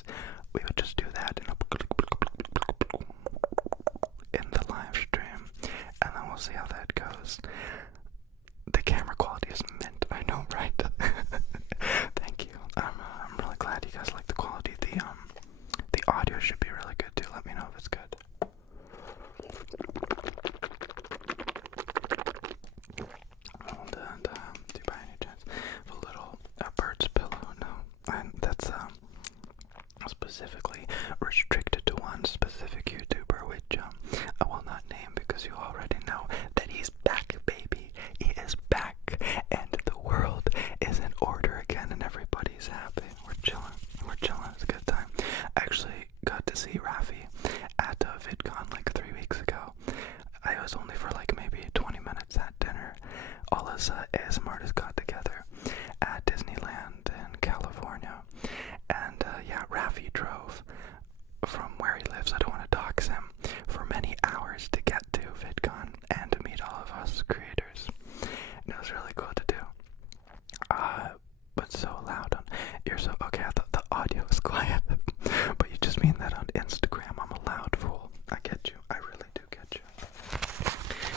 is we would just do that in the live stream, and then we'll see how that goes. The camera quality is mint, I know, right? Thank you. I'm really glad you guys like the quality. The audio should be really good too. Let me know if it's good. Do you by any chance have a little bird's pillow? No, and that's specifically restricted to one specific YouTuber, which I will not name because you already know that he's back, baby. He is back, and the world is in order again, and everybody's happy. We're chilling. It's a good time. I actually got to see Rafi at VidCon like 3 weeks ago. I was only for like maybe 20 minutes at dinner. All us ASM artists got together at Disneyland in California. And yeah, Rafi drove from where he lives, I don't want to dox him, for many hours to get to VidCon and to meet all of us creators. And it was really cool to do. But so loud on, you're so, okay, I thought the audio was quiet. But you just mean that on Instagram, I'm a loud fool. I get you, I really do get you.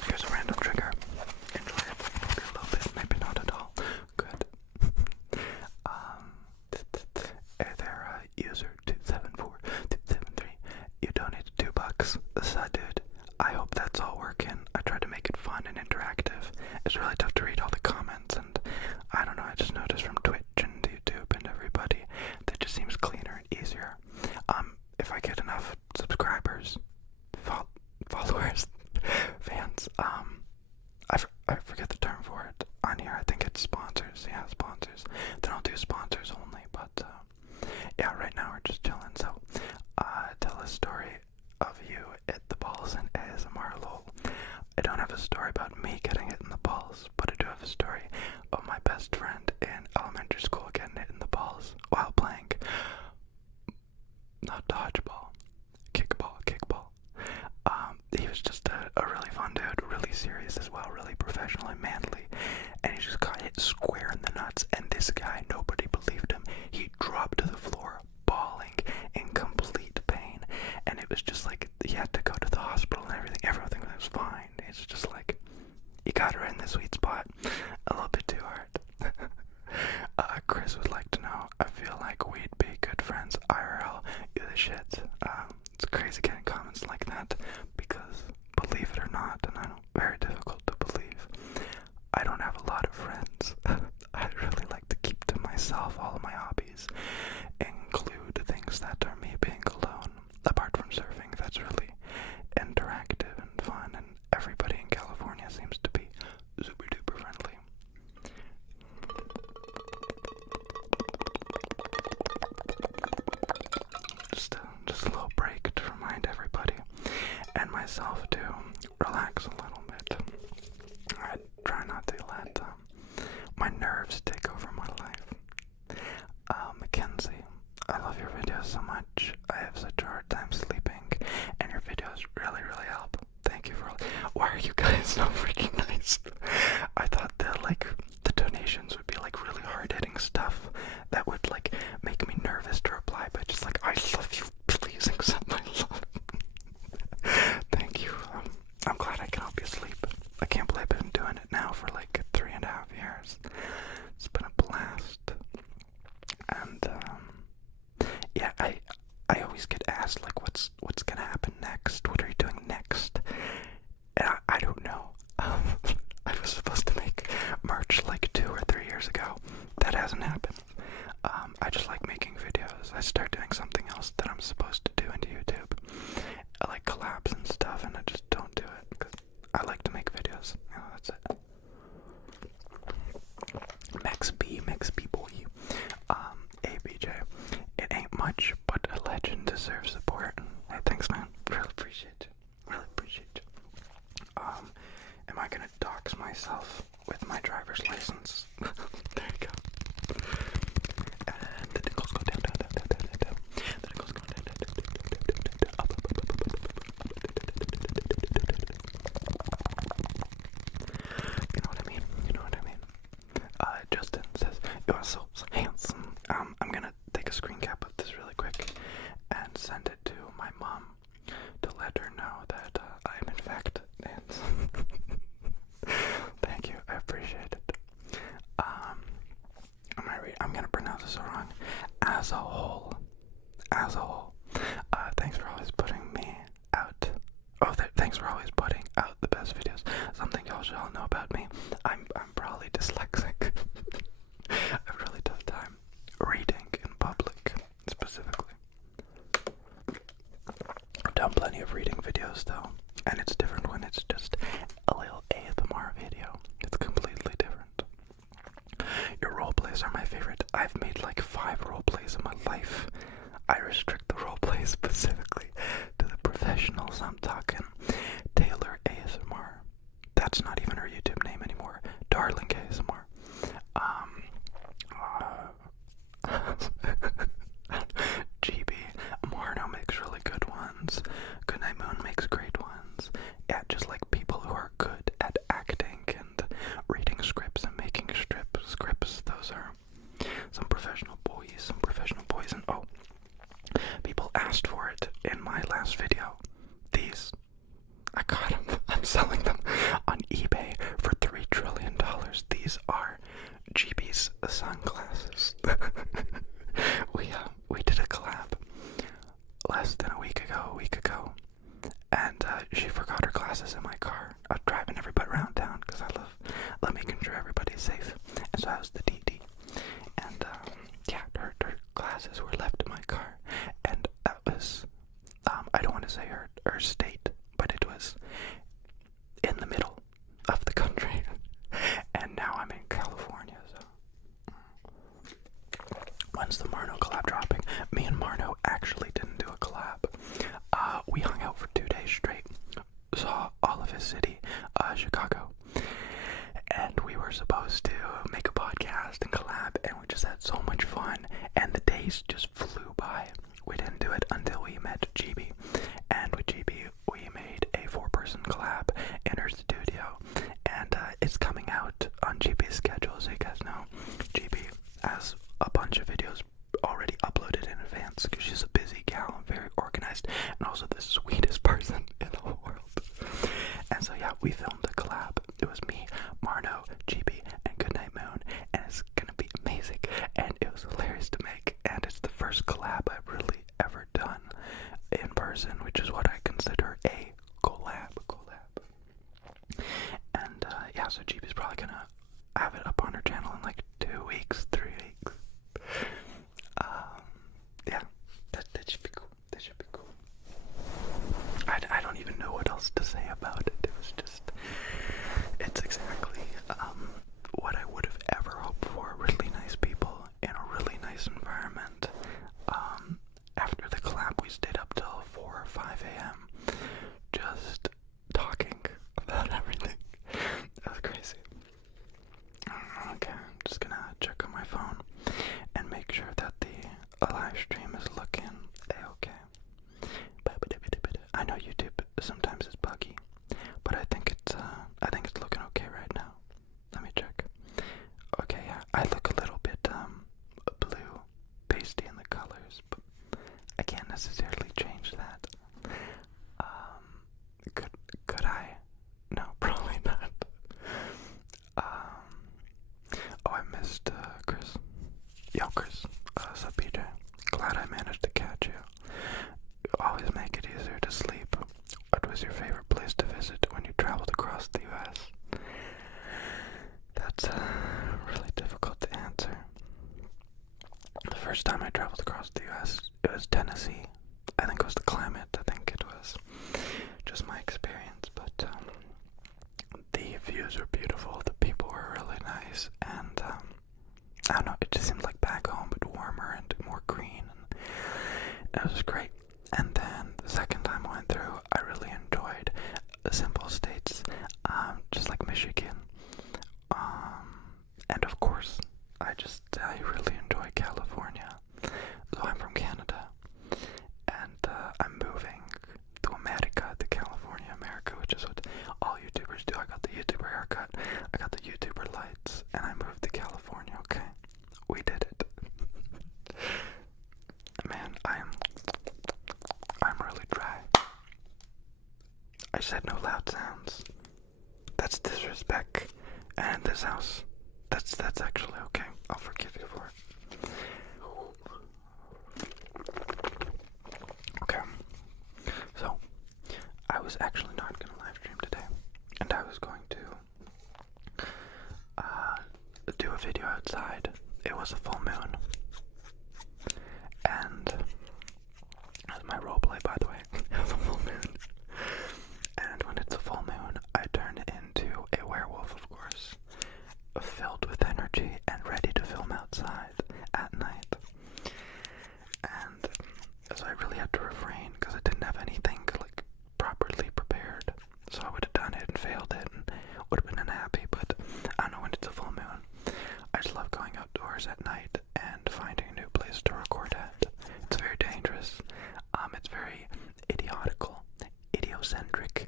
Here's a random trigger. Enjoy it, maybe a little bit, maybe not at all. Good. Hey there, user 274273. You donated $2. Dude, I hope that's all working. I tried to make it fun and interactive. It's really tough to read all the comments, and I don't know, I just noticed from Twitch and YouTube and everybody that just seems cleaner and easier. If I get enough subscribers, followers, fans, I forget the term for it on here. I think it's sponsors. Yeah, sponsors. They don't do sponsors only, but yeah, right now we're just chilling. So, tell a story of you at the balls in ASMR lol. I don't have a story about me getting it in the balls, but I do have a story of my best friend in elementary school getting it in the balls while playing, not dodgeball, kickball. He was just a really fun dude, really serious as well, really professional and manly, and he just got hit square in the nuts, and this guy, nobody believed him. He dropped to the floor, bawling in complete pain, and it was just like, he had to go to the hospital and everything was fine. It's just like, you got her in the sweet spot, a little bit too hard. Chris would like to know, I feel like we'd be good friends IRL, you the shit. It's crazy getting comments like that, because believe it or not, and I know, very difficult to believe, I don't have a lot of friends. I really like to keep to myself. All of my hobbies include things that are me being alone, apart from surfing. That's really interactive and fun, and everybody in California seems to be super duper friendly. Just a little break to remind everybody, and myself to relax a little bit. I try not to let my nerves take over my life. Mackenzie, I love your videos so much. I have such a hard time sleeping, and your videos really, really help. Thank you for all. Why are you guys so freaking nice? I thought that the donations would be really hard-hitting stuff that would make me nervous to reply, but just I love you, please accept my love. Thank you. I'm glad I can help you sleep. I can't believe I've been doing it now for 3.5 years. It's been a blast. And yeah, I always get asked what's gonna happen next? What are you doing next? And I don't know. I was supposed to make merch 2 or 3 years ago. That hasn't happened. I just like making videos. I start doing something else that I'm supposed to do into YouTube. I like collabs and stuff, and I just don't do it because I like to make videos. That's it. Max B boy. ABJ. It ain't much, but a legend deserves support. Hey, thanks, man. Really appreciate you. Am I gonna dox myself with my driver's license? There you go. And the nickels go down. The nickels go down. Up. as a whole, thanks for always putting me out. Oh, thanks for always putting out the best videos. Something y'all should all know about me. I'm probably dyslexic. I have a really tough time reading in public, specifically. I've done plenty of reading videos though, and it's different when it's just a little ASMR video. It's completely different. Your roleplays are my favorite. I've made like 5 roleplays in my life. I restrict the roleplays specifically to the professionals. I'm talking Taylor ASMR. That's not even her YouTube name anymore. Darling ASMR. GB. Marno makes really good ones. Goodnight Moon makes great ones. Yeah, just like people who are good at acting and reading scripts and making scripts. Those are some professional boys. And oh, people asked for it in my last video. These, I got them. I'm selling them on eBay for $3 trillion. These are GB's sunglasses. We did a collab less than a week ago, and she forgot her glasses in my car. I was driving everybody around town because I love making sure everybody's safe. And so I was the DD, and yeah, her glasses were left in my car, and that was I don't want to say her state, but it was in the middle of the country, and now I'm in California. So when's the Marno collab dropping? Me and Marno actually didn't do a collab. We hung out for 2 days straight, saw all of his city, Chicago, and we were supposed to make a podcast and collab, and we just had so much fun, and the days just flew by. We didn't do it until we met GB, and with GB we made a 4-person collab in her studio, and it's coming out on GB's schedule, so you guys know. GB has a bunch of videos already uploaded in advance because she's a busy gal and very organized, and also the sweetest person in the whole world. And so yeah, we filmed a collab. It was me, Marno, GB, and Goodnight Moon, and it's gonna be amazing, and it was hilarious to make, and it's the first collab I've really ever done in person, which is what I consider a collab. And yeah, so GB's probably gonna have it up on her channel in like 2 weeks, 3 weeks. Yeah, that should be cool. I don't even know what else to say about it. It's exactly what I would have ever hoped for. Really nice people in a really nice environment. After the collab, we stayed up till 4 or 5 a.m. just talking about everything. That was crazy. Okay, I'm just gonna check on my phone and make sure that the live stream is looking okay. I know YouTube sometimes is buggy, but I think it's looking okay right now. Let me check. Okay, yeah, I look a little bit blue, pasty in the colors, but I can't necessarily change that. Could I? No, probably not. Oh, I missed Chris. Yo, Chris. Sup, BJ? Glad I managed to catch you. You always make it easier to sleep. What was your favorite place to visit when you traveled across the U.S.? That's really difficult to answer. The first time I traveled across the U.S., it was Tennessee. I think it was the climate. I think it was just my experience, but the views were beautiful. The people were really nice, and I don't know, it just seemed like back home, but warmer and more green, and it was great. And then the second time I went through, I really enjoyed the simple states, just like Michigan, and of course, I really enjoy California. So I'm from Canada, and I'm moving to America, to California, America, which is what all YouTubers do. I got the YouTuber haircut, I got the YouTuber lights, and I moved to California, okay? We did it. Man, I'm really dry. I said no loud sounds. That's disrespect. And in this house, that's actually okay. I'll forgive you for it. hours at night and finding a new place to record at. It's very dangerous. It's very idiocentric.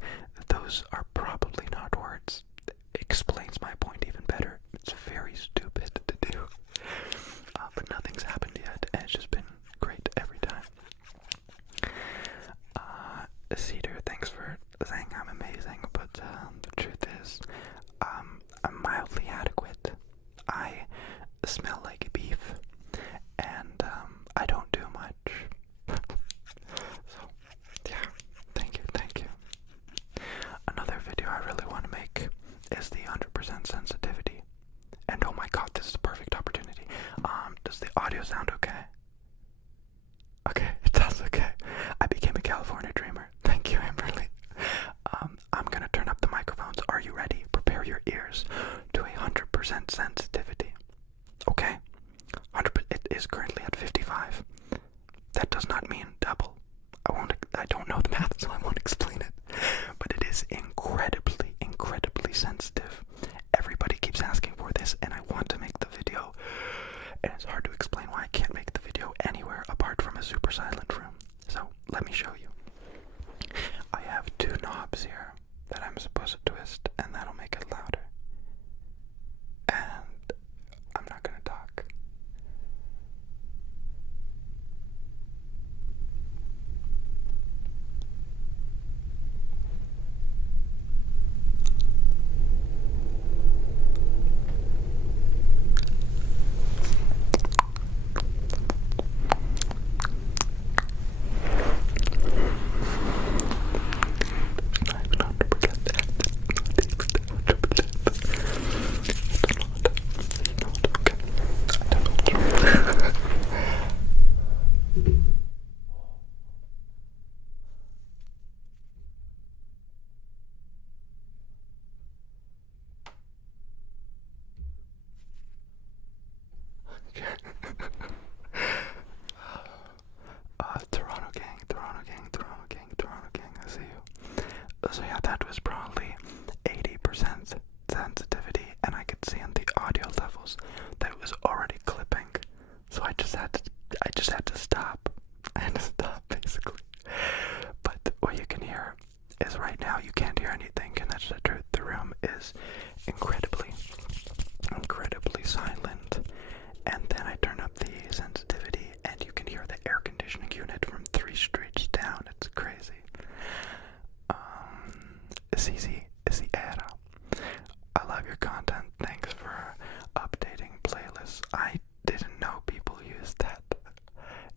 Those are probably not words. It explains my point even better. It's very stupid to do. But nothing's happened yet, and it's just been great every time. Cedar, thanks for saying I'm amazing, but the truth is, I'm mildly adequate. I smell like beef, and I don't do much. So, yeah, thank you. Another video I really want to make is the 100% sensitivity. And oh my god, this is the perfect opportunity. Does the audio sound okay? Okay, it does, okay. I became a California dreamer. Thank you, Amberly. I'm gonna turn up the microphones. Are you ready? Prepare your ears to 100% sensitivity. Okay? 100%. It is currently at 55. That does not mean double. I don't know the math, so I won't explain it. But it is incredibly sensitive. Everybody keeps asking for this, and I want to make the video. And it's hard to explain why I can't make the video anywhere apart from a super silent room. So, let me show you. I have two knobs here that I'm supposed to twist, and that'll make it louder. And I'm not gonna talk. Toronto gang, I see you. So yeah, that was probably 80% sensitivity, and I could see in the audio levels that it was already clipping. So I just had to stop. I had to stop, basically. But what you can hear is right now you can't hear anything, and that's the truth. The room is incredibly silent. And then I turn up the sensitivity, and you can hear the air conditioning unit from 3 streets down. It's crazy. Easy era. I love your content. Thanks for updating playlists. I didn't know people used that.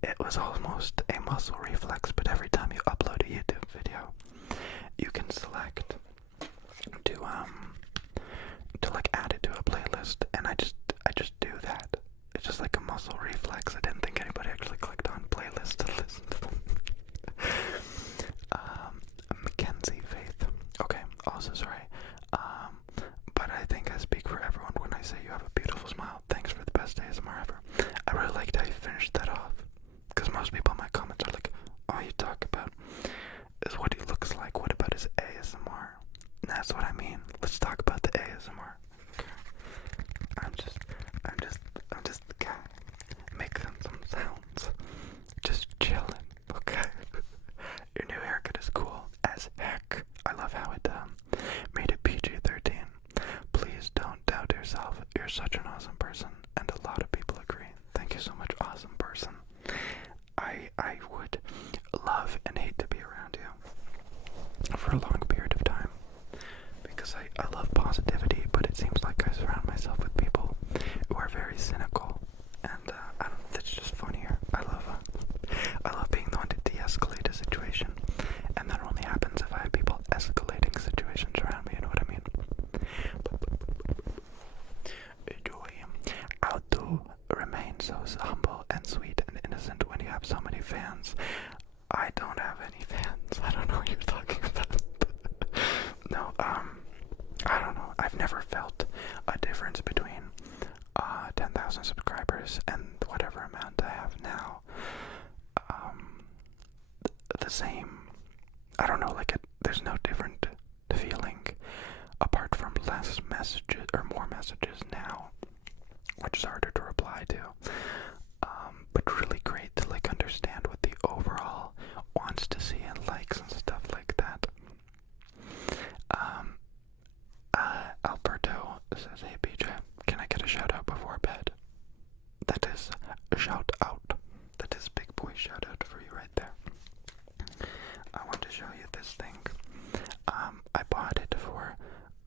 It was almost a muscle reflex, but every time you upload a YouTube video, you can select to like add it to a playlist, and I just do that. It's just like a muscle reflex. I didn't think anybody actually clicked on playlists to listen to them. Mackenzie Faith. Okay, also sorry. But I think I speak for everyone when I say you have a beautiful smile. Thanks for the best ASMR ever. I really liked how you finished that off. Because most people in my comments are like, all you talk about is what he looks like. What about his ASMR? And that's what I mean. Let's talk about the ASMR. Okay. I'm just the guy making some sounds. Just chilling, okay? Your new haircut is cool as heck. I love how it made it PG-13. Please don't doubt yourself. You're such an awesome person, and a lot of people agree. Thank you so much, awesome person. I would love and hate to be around you for a long period of time, because I love positivity, but it seems like I surround myself with people who are very cynical, and it's just funnier. I love being the one to de-escalate a situation, and that only happens if I have people escalating situations around me, you know what I mean? How to remain so humble and sweet and innocent when you have so many fans? I don't have any fans. I don't know what you're talking about. No, I don't know. I've never felt a difference between 10,000 subscribers and whatever amount I have now. The same. I don't know, there's no different feeling apart from less messages or more messages now, which is harder to reply shout out. That is big boy shout out for you right there. I want to show you this thing. I bought it for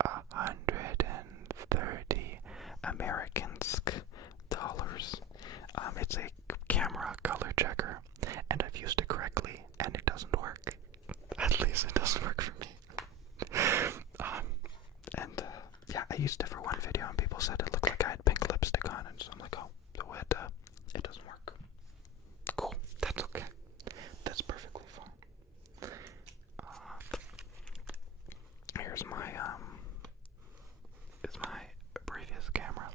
130 American dollars. It's a camera color checker, and I've used it correctly, and it doesn't work. At least it doesn't work for me. Yeah, I used it for one video, and people said it looked like I had pink lipstick on, and so I'm like, oh, so it doesn't work. Cool, that's okay. That's perfectly fine. Here's my previous camera,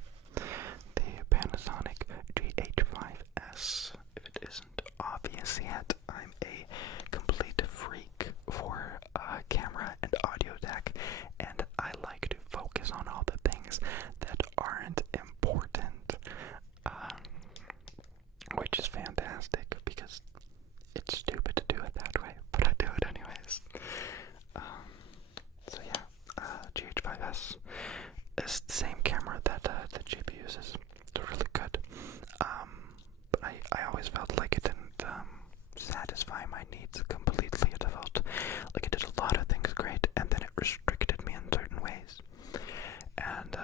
the Panasonic GH5S. If it isn't obvious yet, I'm a complete freak for camera and audio tech, and I like to focus on all the things that aren't important, which is fantastic because it's stupid to do it that way, but I do it anyways. So yeah, GH5S is the same camera that the Jeep uses. It's really good. But I always felt like it didn't satisfy my needs completely. It felt like it did a lot of things great, and then it restricted me in certain ways. And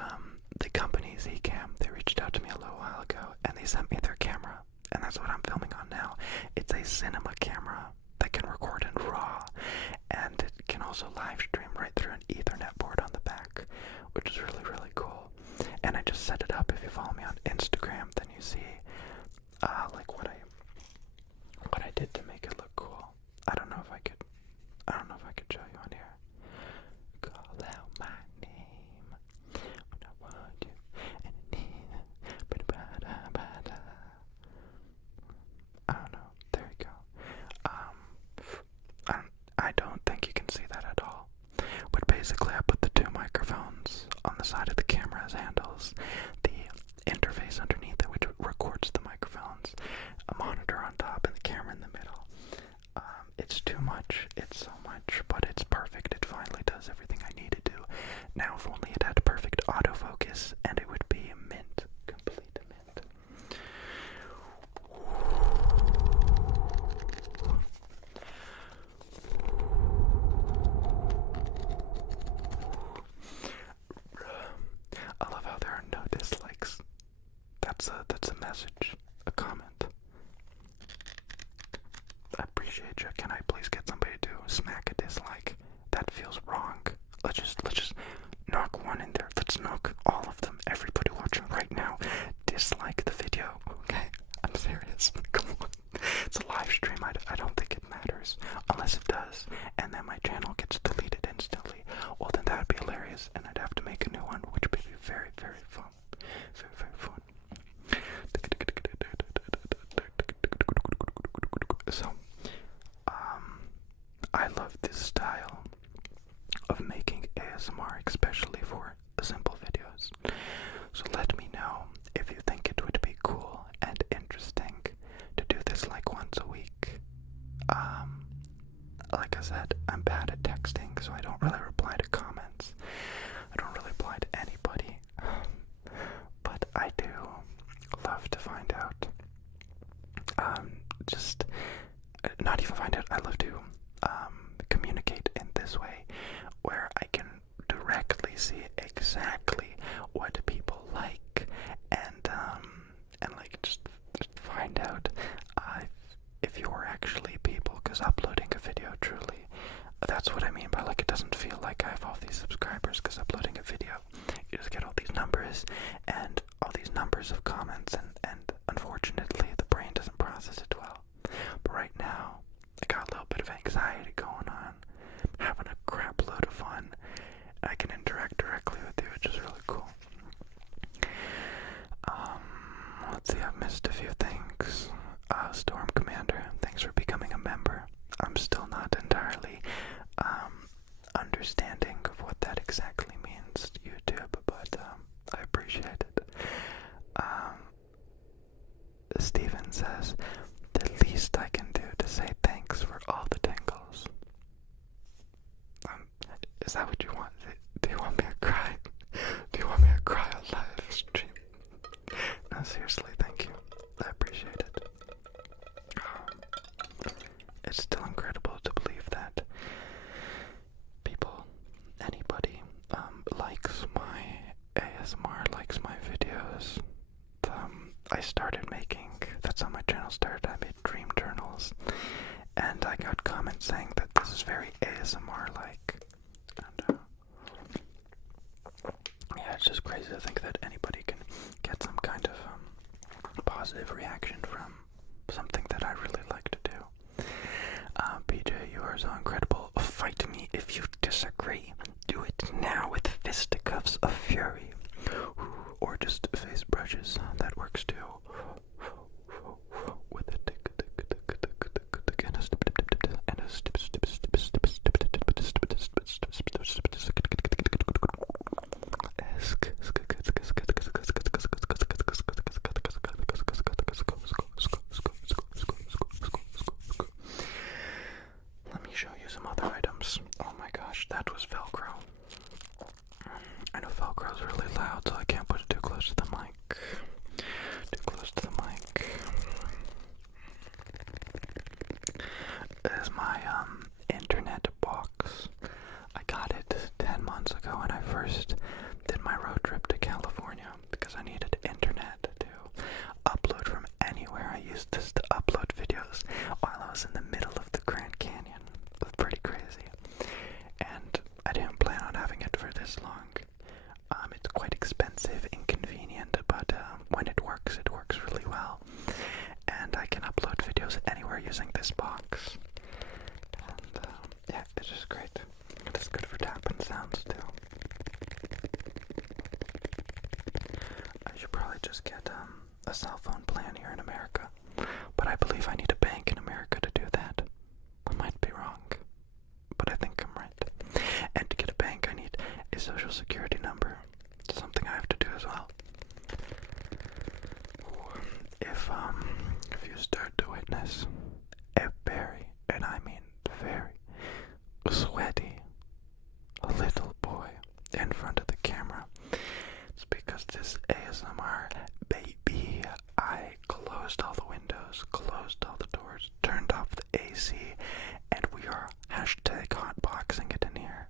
the company Zcam, they reached out to me a little while ago, and they sent me their camera, and that's what I'm filming on now. It's a cinema camera that can record in RAW, and it can also live stream right through an Ethernet port on the back, which is really, really cool. And I just set it up. If you follow me on Instagram, then you see like what I did to make it look cool. I don't know if I could show you on here. Call out my name when I want you, and I don't know. There you go. I don't think you can see that at all. But basically, I put the two microphones on the side of the camera as handles, the interface underneath it, which records the microphones, a monitor on top, and the camera in the middle. It's too much. It's so much, but it's perfect. It finally does everything I need to do. Now, if only it had perfect autofocus, and it would be mint. Complete mint. I love how there are no dislikes. That's a message, a comment. I appreciate you. Can I please get somebody to smack a dislike? That feels wrong. Let's just knock one in there. Let's knock all of them. Everybody watching right now, dislike the video. Okay, I'm serious. Come on. It's a live stream. I don't think it matters unless it does, and then my channel gets deleted instantly. Well, then that would be hilarious, and I'd have to make a new one, which would be very, very fun. Very, very fun. So, I love this style of making ASMR, especially for simple videos. So let me know if you think it would be cool and interesting to do this like once a week. Like I said, I'm bad at texting, so I don't really reply to comments. I don't really reply to anybody. But I do love to find out. Just not even find out. I love to communicate in this way, where I can directly see exactly what people like, and like just find out if you're actually people. Because uploading a video, truly, that's what I mean by like it doesn't feel like I have all these subscribers. Because uploading a video, you just get all these numbers and all these numbers of comments, and unfortunately the brain doesn't process it well. But right now, I got a little bit of anxiety going on. I'm having a crap load of fun. I can interact directly with you, which is really cool. Let's see, I've missed a few things. Storm Commander, thanks for becoming a member. I'm still not entirely understanding of what that exactly means, YouTube, but I appreciate it. Steven says, the least I can do to say thanks for all the tingles. Is that what you want? Do you want me to cry? Do you want me to cry on live stream? No, seriously, thank you. I appreciate started, I made dream journals, and I got comments saying that this is very ASMR-like, and yeah, it's just crazy to think that anybody can get some kind of positive reaction from something that I really like to do. PJ, you are so incredible. Fight me if you disagree. Do it now with fisticuffs of fury. Or just face brushes. That works too. With a tick and a snip and a snip. Let me show you some other items. Oh my gosh, that was Velcro. I know Velcro is really loud, so I can't put it too close to the mic. Too close to the mic. This is my internet box. I got it 10 months ago when I first did my road trip to California because I needed internet to upload from anywhere. I used this to upload videos while I was in the middle of the Grand Canyon. It was pretty crazy. And I didn't plan on having it for this long. It's quite expensive, inconvenient, but when it works really well. And I can upload videos anywhere using this box. And yeah, it's just great. It's good for tapping sounds too. I should probably just get a cell phone plan here in America. But I believe I need a bank in America to do that. I might be wrong, but I think I'm right. And to get a bank, I need a social security number. Something I have to do as well. If you start to witness a very, and I mean very, sweaty little boy in front of the camera, it's because this ASMR baby, I closed all the windows, closed all the doors, turned off the AC, and we are hashtag hotboxing it in here.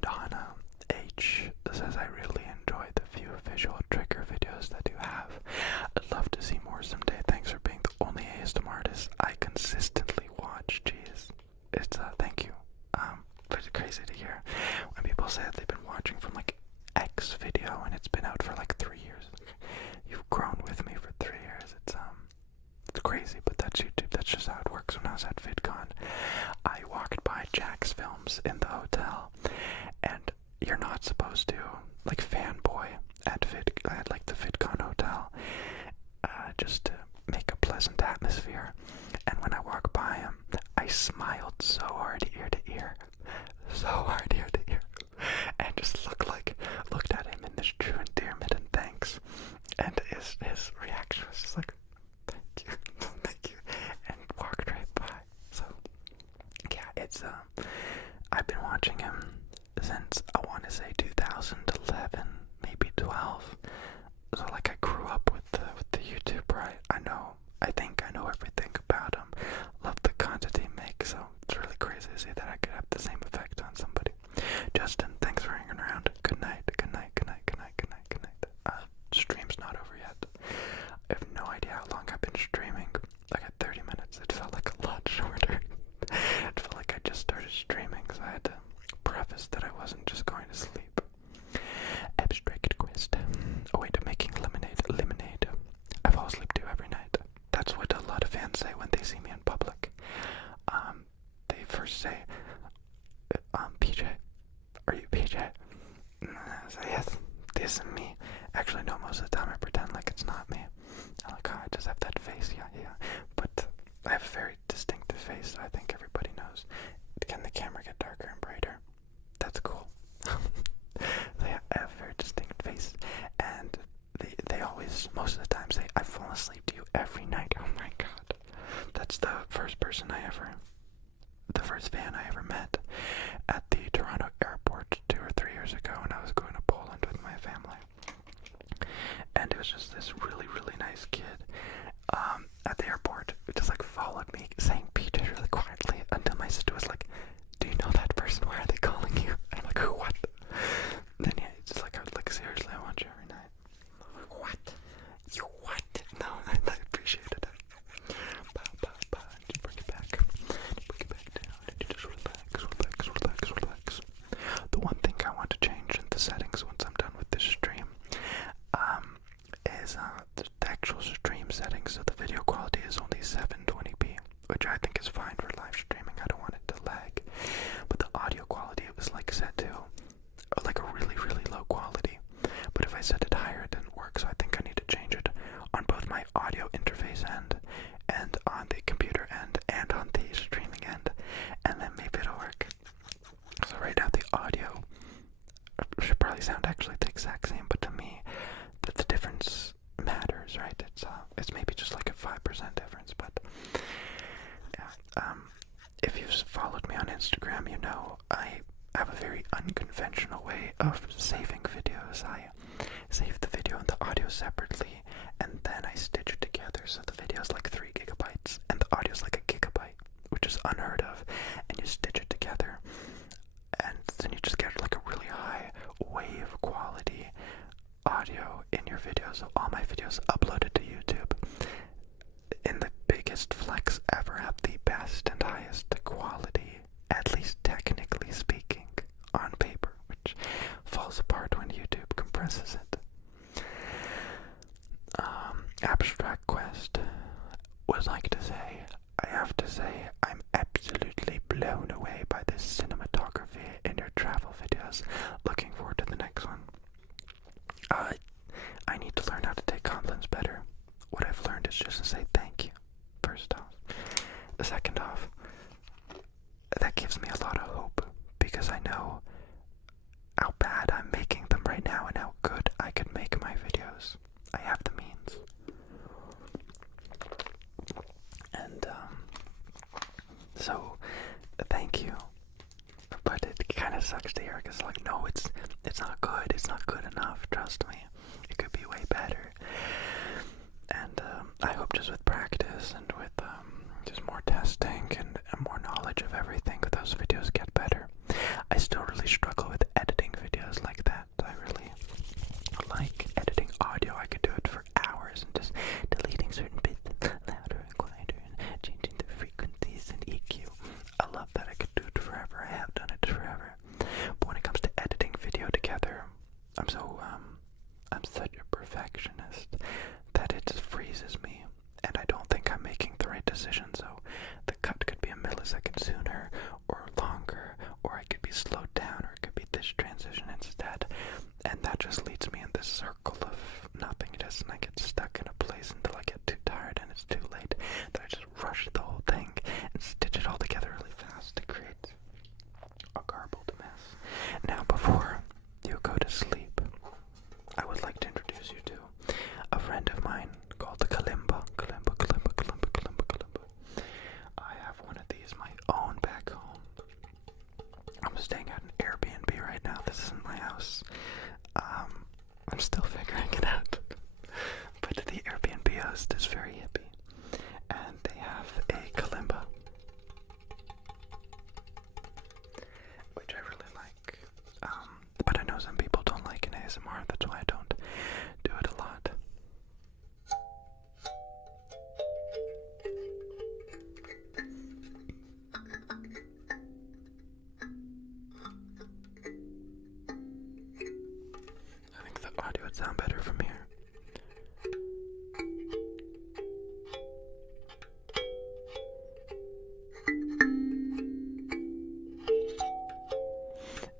Donna H says, I really enjoy the few visual trigger videos that you have. I'd love to see more someday. Thanks for being the only ASMR artist I consistently watch. Jeez. It's, thank you. It's crazy to hear when people say that they've been watching from like X video and it's been out for like 3 years. You've grown with me for 3 years. It's crazy, but that's YouTube. That's just how it works. When I was at VidCon, I walked by Jack's Films in the hotel, and you're not supposed to like fanboy at like the VidCon hotel, just to make a pleasant atmosphere. And when I walked by him, I smiled so hard ear to ear, and just looked at him in this true endearment and thanks. And his reaction was just like, thank you, and walked right by. So yeah, it's I've been watching him since I want to say 2011, maybe 12. So like I grew up with the YouTuber. I think I know everything about him. Love the content he makes. So it's really crazy to see that I could have the same effect on somebody. Justin, thanks for hanging around. Good night. Stream's not over yet. I have no idea how long I've been streaming. Like at 30 minutes. It felt like a lot shorter. It felt like I just started streaming, so I had to preface that I wasn't just going to sleep. Abstract quest. Oh wait, making lemonade. I fall asleep too every night. That's what a lot of fans say when they see me in public. They first say, PJ, are you PJ? And I say, yes, this is me. Actually, no, most of the time I pretend like it's not me. I'm like, oh, I just have that face, yeah. But I have a very distinctive face, I think everybody knows. Can the camera get darker and brighter? That's cool. So yeah, I have a very distinct face. And they always, most of the time, say, I fall asleep to you every night. Oh my god. That's the first fan I ever met at the Toronto airport 2 or 3 years ago when I was going to Poland with my family. And it was just this really, really nice kid at the airport who just like followed me saying PJ really quietly until my sister was like, do you know that person? Why are they calling you? And I'm like, what? And then yeah, it's just like, I was like, seriously, I want you every night. I'm like, what? hours, right? It's maybe just like a 5% difference, but yeah. If you've followed me on Instagram, you know I have a very unconventional way of saving videos. I save the video and the audio separately, and then I stitch it together, so the video is like 3 gigabytes, and the audio is like a gigabyte, which is unheard of, and you stitch it together, and then you just get like a really high wave quality audio in your videos. So all my videos uploaded to YouTube in the biggest flex ever have the best and highest quality, at least technically speaking, on paper, which falls apart when YouTube compresses it. Abstract Quest would like to say, I have to say, I'm absolutely blown away by the cinematography in your travel videos. Looking forward to the next one. I need to learn how to take compliments better. What I've learned is just to say thank you, first off. Second off, that gives me a lot of hope, because I know how bad I'm making them right now and how good I could make my videos. I have the means. And, so, thank you. But it kind of sucks to hear, because, like, no, it's not good. It's not good enough. Trust me. It could be way better. And, I hope just with practice and with, just more testing and more knowledge of everything, those videos get better. I still really struggle with editing videos like that. I really like editing audio. I could do it for hours and just deleting certain bits louder and quieter and changing the frequencies and EQ. I love that. I could do it forever. I have done it forever. But when it comes to editing video together, I'm such a perfectionist that it just freezes me, and I don't think I'm making the right decision. So the cut could be a millisecond sooner or longer, or it could be slowed down, or it could be this transition instead, and that just leads me in this circle of nothingness, and I get stuck in a place until I get too tired and it's too late, that I just rush the whole thing and stitch it all together really fast to create a garbled mess. Now, before you go to sleep, I would like to introduce you to a friend of mine called Kalimba. I have one of these, my own, back home. I'm staying at an Airbnb right now. This isn't my house. I'm still figuring it out. But the Airbnb host is very hippie, and they have a kalimba, which I really like. But I know some people don't like an ASMR, that's why I don't do it a lot. I think the audio would sound better from here.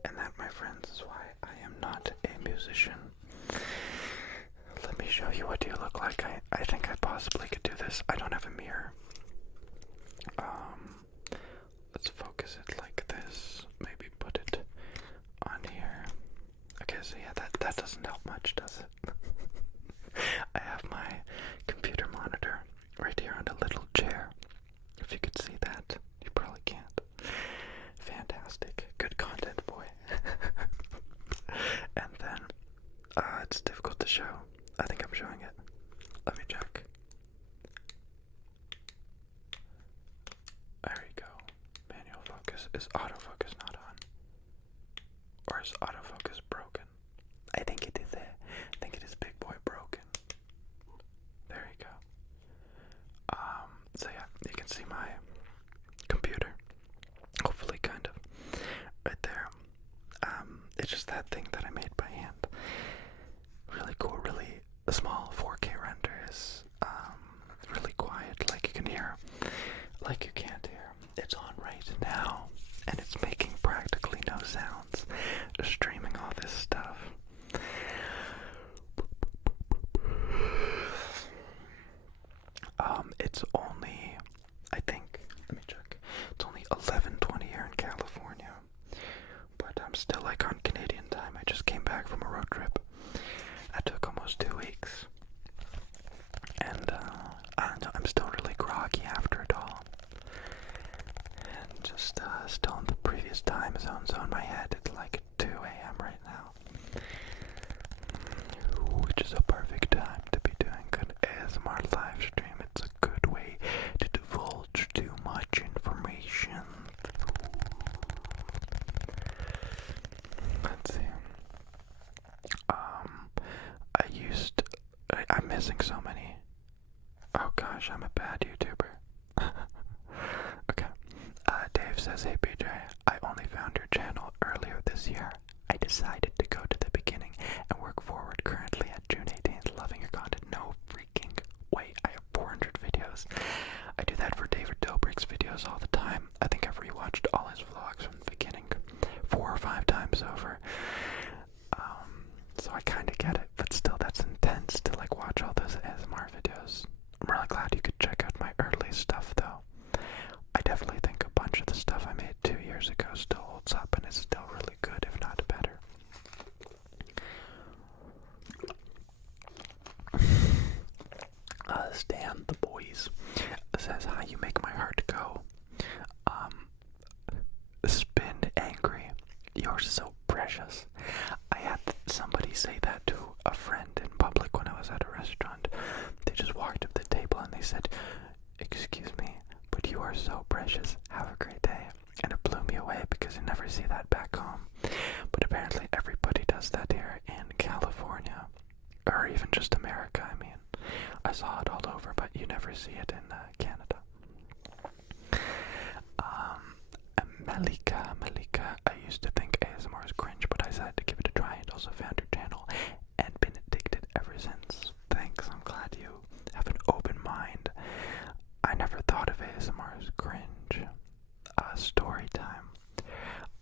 And that, my friends, is why I am not a musician. Let me show you what you look like. I think I possibly could do this. I don't have a mirror. Let's focus it like this. Maybe put it on here. Okay, so yeah, that doesn't help much, does it? I have my computer monitor right here on a little chair. If you could see that, you probably can't. Fantastic. Good content, boy. And then, it's difficult to show. I think I'm showing it. Let me check. There we go. Manual focus. Is autofocus not on? Or is autofocus broken? I think it is big boy broken. There you go. So yeah, you can see my computer. Hopefully, kind of. Right there. It's just that thing that I made by hand. Really cool, really small 4K renders. Really quiet, like you can hear, like you can't hear. It's on right now, and it's making practically no sounds. Just streaming all this various time zones on my head. It's like 2 a.m. right now, which is a perfect time to be doing an ASMR live stream. It's a good way to divulge too much information. Let's see. I'm missing so many. Oh gosh, I'm a bad YouTuber. Okay. Dave says, hey BJ, I only found your channel earlier this year. I decided to go to the beginning and work forward. Currently at June 18th, loving your content. No freaking way. I have 400 videos. I do that for David Dobrik's videos all the time. I think I've rewatched all his vlogs from the beginning 4 or 5 times over. So I kind of get it, but still that's intense to like watch all those ASMR videos. I'm really glad you could check out my early stuff though. I definitely think a bunch of the stuff I made 2 years ago still holds up and is still really good, if not better. Stan the Boys says, hi, you make my heart go. Spin angry. You're so precious. I had somebody say that to a friend in public when I was at a restaurant. They just walked up to the table and they said, excuse me, but you are so precious. Have a great day. And it blew me away because you never see that back home. But apparently everybody does that here in California. Or even just America, I mean. I saw it all over, but you never see it in Canada. Malika, I used to think ASMR is cringe, but I decided to give it a try and also found your channel and been addicted ever since. Thanks, I'm glad you have an open mind. I never thought of ASMR as cringe. Story time.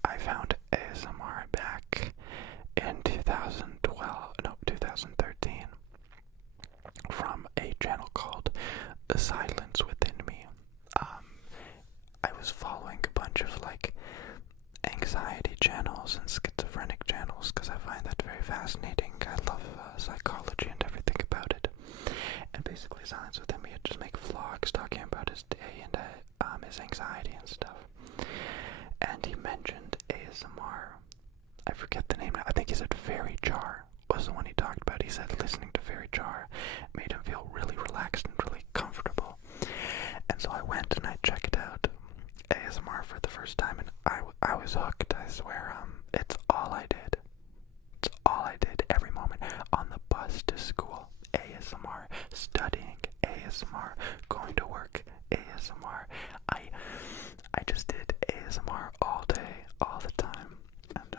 I found ASMR back in 2013 from a channel called The Silence Within Me. I was following a bunch of like anxiety channels and schizophrenic channels because I find that very fascinating. I love psychology and everything about it. And basically, Silence Within Me would just make vlogs talking about his day and his anxiety and stuff. And he mentioned ASMR. I forget the name now. I think he said Fairy Jar was the one he talked about. He said listening to Fairy Jar made him feel really relaxed and really comfortable. And so I went and I checked out ASMR for the first time, and I was hooked. I swear, it's all I did. It's all I did every moment. On the bus to school, ASMR. Studying, ASMR. Going to work, ASMR. I just did ASMR all day, all the time. And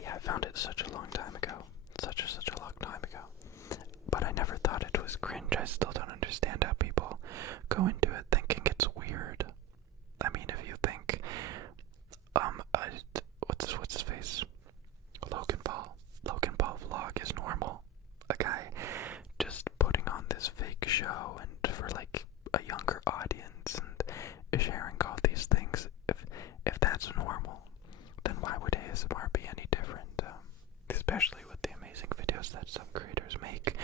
yeah, I found it such a long time ago. Such a long time ago. But I never thought it was cringe. I still don't understand how people go into it thinking it's weird. I mean, if you think, what's his face? Logan Paul vlog is normal. A guy just putting on this fake show and for like a younger audience and sharing all these things. If that's normal, then why would ASMR be any different? Especially with the amazing videos that some creators make,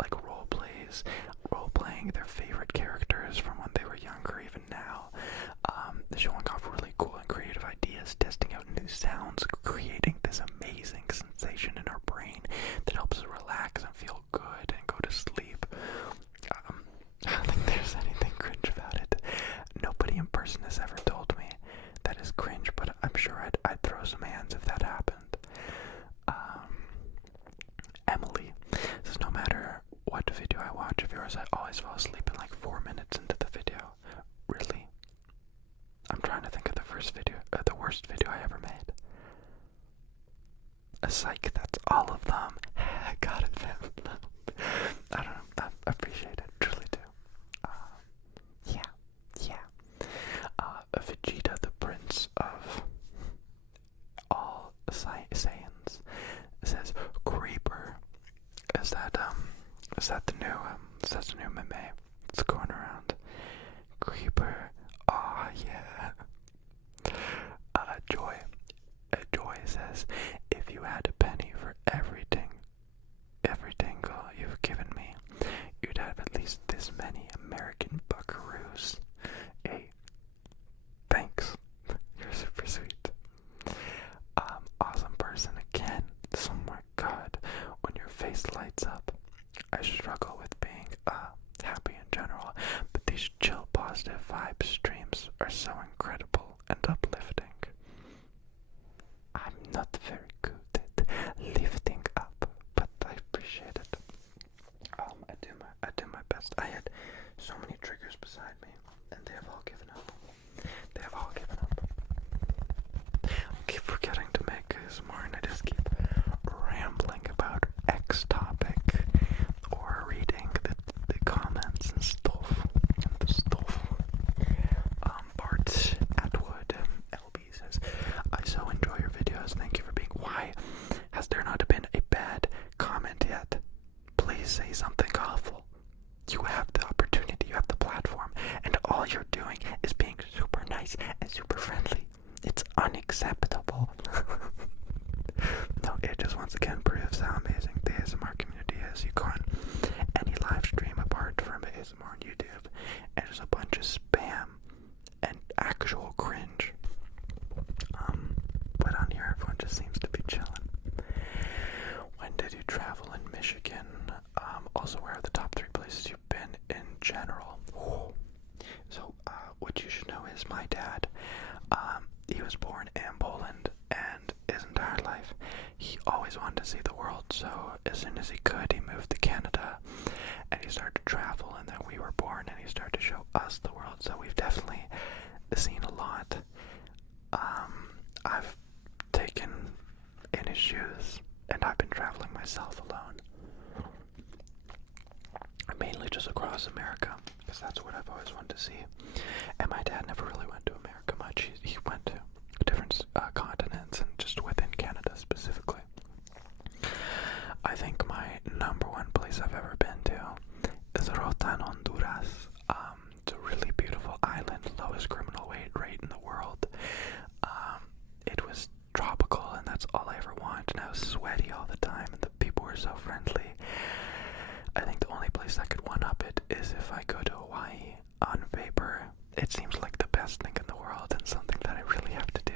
like role-playing their favorite characters from when they were younger, even now, showing off really cool and creative ideas, testing out new sounds, creating this amazing sensation in our brain that helps us relax and feel good and go to sleep. I don't think there's anything cringe about it. Nobody in person has ever told me that is cringe, but I'm sure I'd throw some hands if that happened. Emily says, no matter what video I watch of yours, I always fall asleep in like 4 minutes into the video. Really? I'm trying to think of the worst video I ever made. A psych, that's all of them. Got it, fam. I don't know. I appreciate it. Truly do. Yeah. Vegeta, the prince of all Saiyans, says, Creeper. Is that the new meme that's going around? Creeper. Oh yeah. Joy says, if you had a penny for everything you've given me, you'd have at least this many American buckaroos. Hey, thanks. lights up. I struggle with being happy in general, but these chill, positive vibe streams are so incredible and uplifting. I'm not very good at lifting up, but I appreciate it. I do my best. I had so many triggers beside me, and they have all given up. They have all given up. I keep forgetting to make ASMR, and I just keep rambling about X topic or reading the comments and stuff. Bart Atwood LB says, I so enjoy your videos. Thank you for being. Why has there not been a bad comment yet? Please say something awful. You have the opportunity, you have the platform, and all you're doing is being super nice and super friendly. It's unacceptable. No, it just once again proves how amazing the ASMR community is. You go on any live stream apart from ASMR on YouTube, and there's a bunch of spam and actual cringe. But on here, everyone just seems to be chilling. When did you travel in Michigan? Also, where are the top 3 places you've been in general? Ooh. So, what you should know is my dad, he was born in Poland, and his entire life, he always wanted to see the world, so as soon as he could, he moved to Canada, and he started to travel, and then we were born, and he started to show us the world, so we've definitely seen a lot. I've taken in his shoes, and I've been traveling myself alone. Mainly just across America, because that's what I've always wanted to see. And my dad never really went to America much. He went to different continents and just within Canada specifically. I think my number one place I've ever been to is Rotan, Honduras. It's a really beautiful island, lowest criminal rate in the world. It was tropical, and that's all I ever wanted, and I was sweaty all the time, and the people were so friendly. I think the only place that could one-up it is if I go to Hawaii. On paper, it seems like the best thing in the world and something that I really have to do.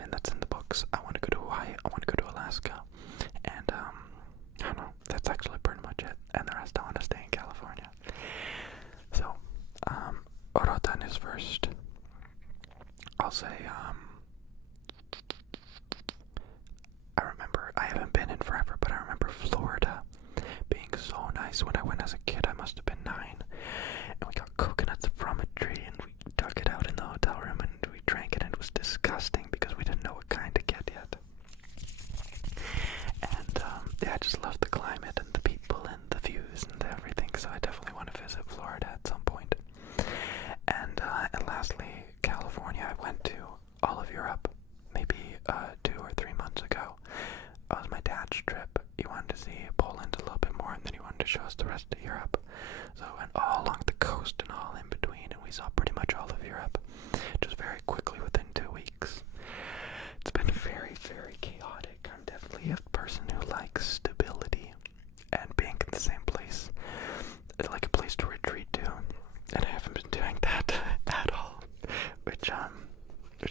And that's in the books. I want to go to Hawaii, I want to go to Alaska, and I don't know, that's actually pretty much it. And the rest I want to stay in California. So, Rotan is first. I'll say, I remember, I haven't been in forever, but I remember Florida being so nice. When I went as a kid, I must have been 9, and we got coconuts from a tree, and we dug it out in the hotel room, and we drank it, and it was disgusting because we didn't know what kind to get yet. And yeah, I just love the climate and the people and the views and everything, so I definitely want to visit Florida at some point. And lastly, California. I went to all of Europe maybe 2 or 3 months ago. It was my dad's trip. He wanted to see Poland a little bit more, and then he wanted to show us the rest of Europe. So I went all along the coast and all in between, and we saw pretty much all of Europe just very quickly within 2 weeks. It's been very, very chaotic. I'm definitely a person who likes stability and being in the same place. It's like a place to retreat to, and I haven't been doing that at all, which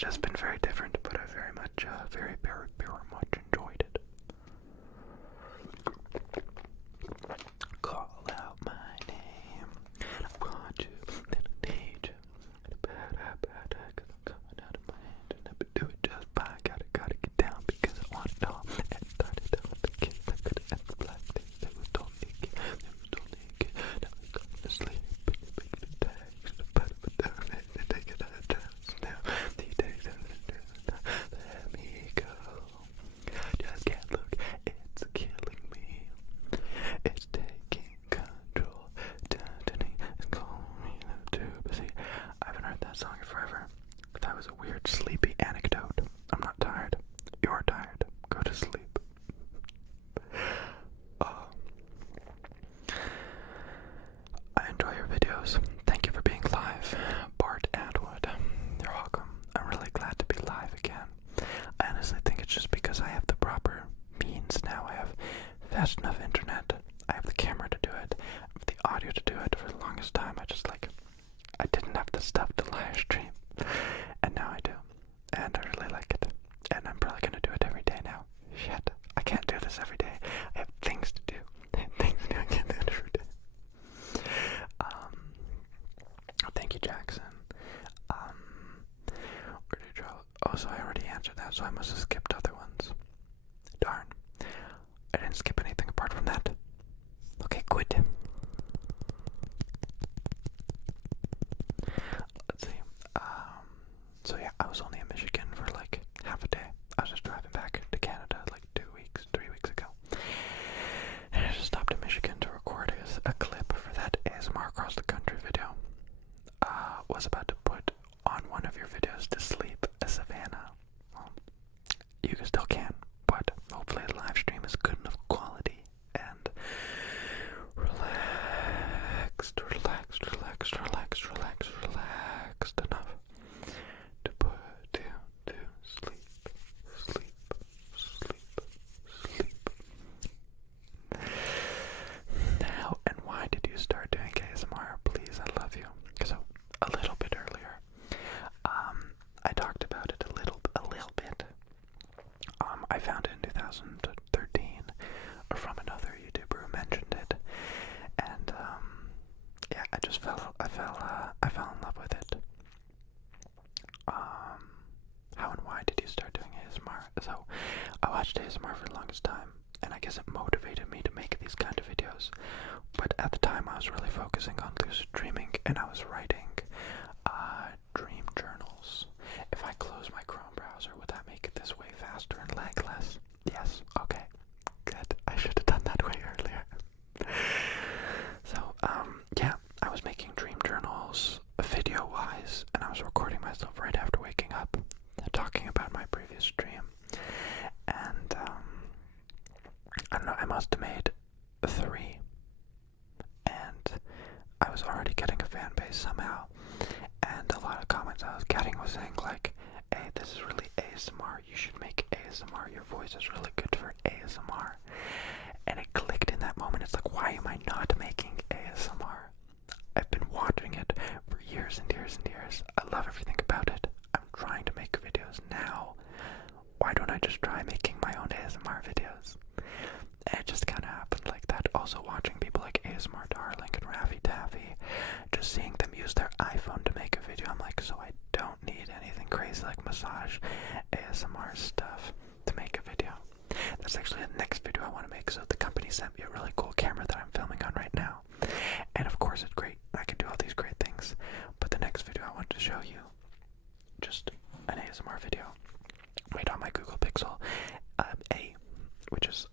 has been very different, but I very much, very, very, very much enjoyed it. Call out my name, I want you, then I need you, cause I'm coming out of my hand, and never do it just fine, gotta get down, because I want it all, and started out with the kids, I could've had the black days, they was don't need it, now we going to sleep, baby, the tags, the butt of a down, they take it out of town, now, these days, let me go, just can't look, it's killing me, it's taking control, it's calling me to busy. I haven't heard that song in forever. That was a weird sleepy anecdote. I'm not tired. You're tired. Go to sleep. I enjoy your videos. Thank you for being live. Bart Atwood. You're welcome. I'm really glad to be live again. I honestly think it's just because I have the proper means now. I have fast enough internet. I have the camera to do it. I have the audio to do it. For the longest time, I didn't have the stuff to live stream. And now I do. And I really like it. And I'm probably going to do it every day now. Shit. I can't do this every day. I have things motivated me to make these kind of videos. But at the time, I was really focusing on lucid dreaming, and I was writing dream journals. If I close my Chrome browser, would that make it this way faster and lag less? Yes. Okay. Good. I should have done that way earlier. So, yeah, I was making dream journals video-wise, and I was recording myself right after waking up, talking about my previous dream. And, I don't know, I must have made 3. And I was already getting a fan base somehow. And a lot of comments I was getting was saying like, hey, this is really ASMR, you should make ASMR, your voice is really good for ASMR. And it clicked in that moment. It's like, why am I not making ASMR? I've been watching it for years and years and years. I love everything about it. I'm trying to make videos now. Why don't I just try making my own ASMR videos? And it just kind of happened like that. Also watching people like ASMR Darling and Raffy Taffy, just seeing them use their iPhone to make a video, I'm like, so I don't need anything crazy like massage ASMR stuff to make a video. That's actually the next video I want to make. So the company sent me a really cool camera that I'm filming on right now. And of course it's great. I can do all these great things. But the next video I want to show you, just an ASMR video made on my Google Pixel A, which is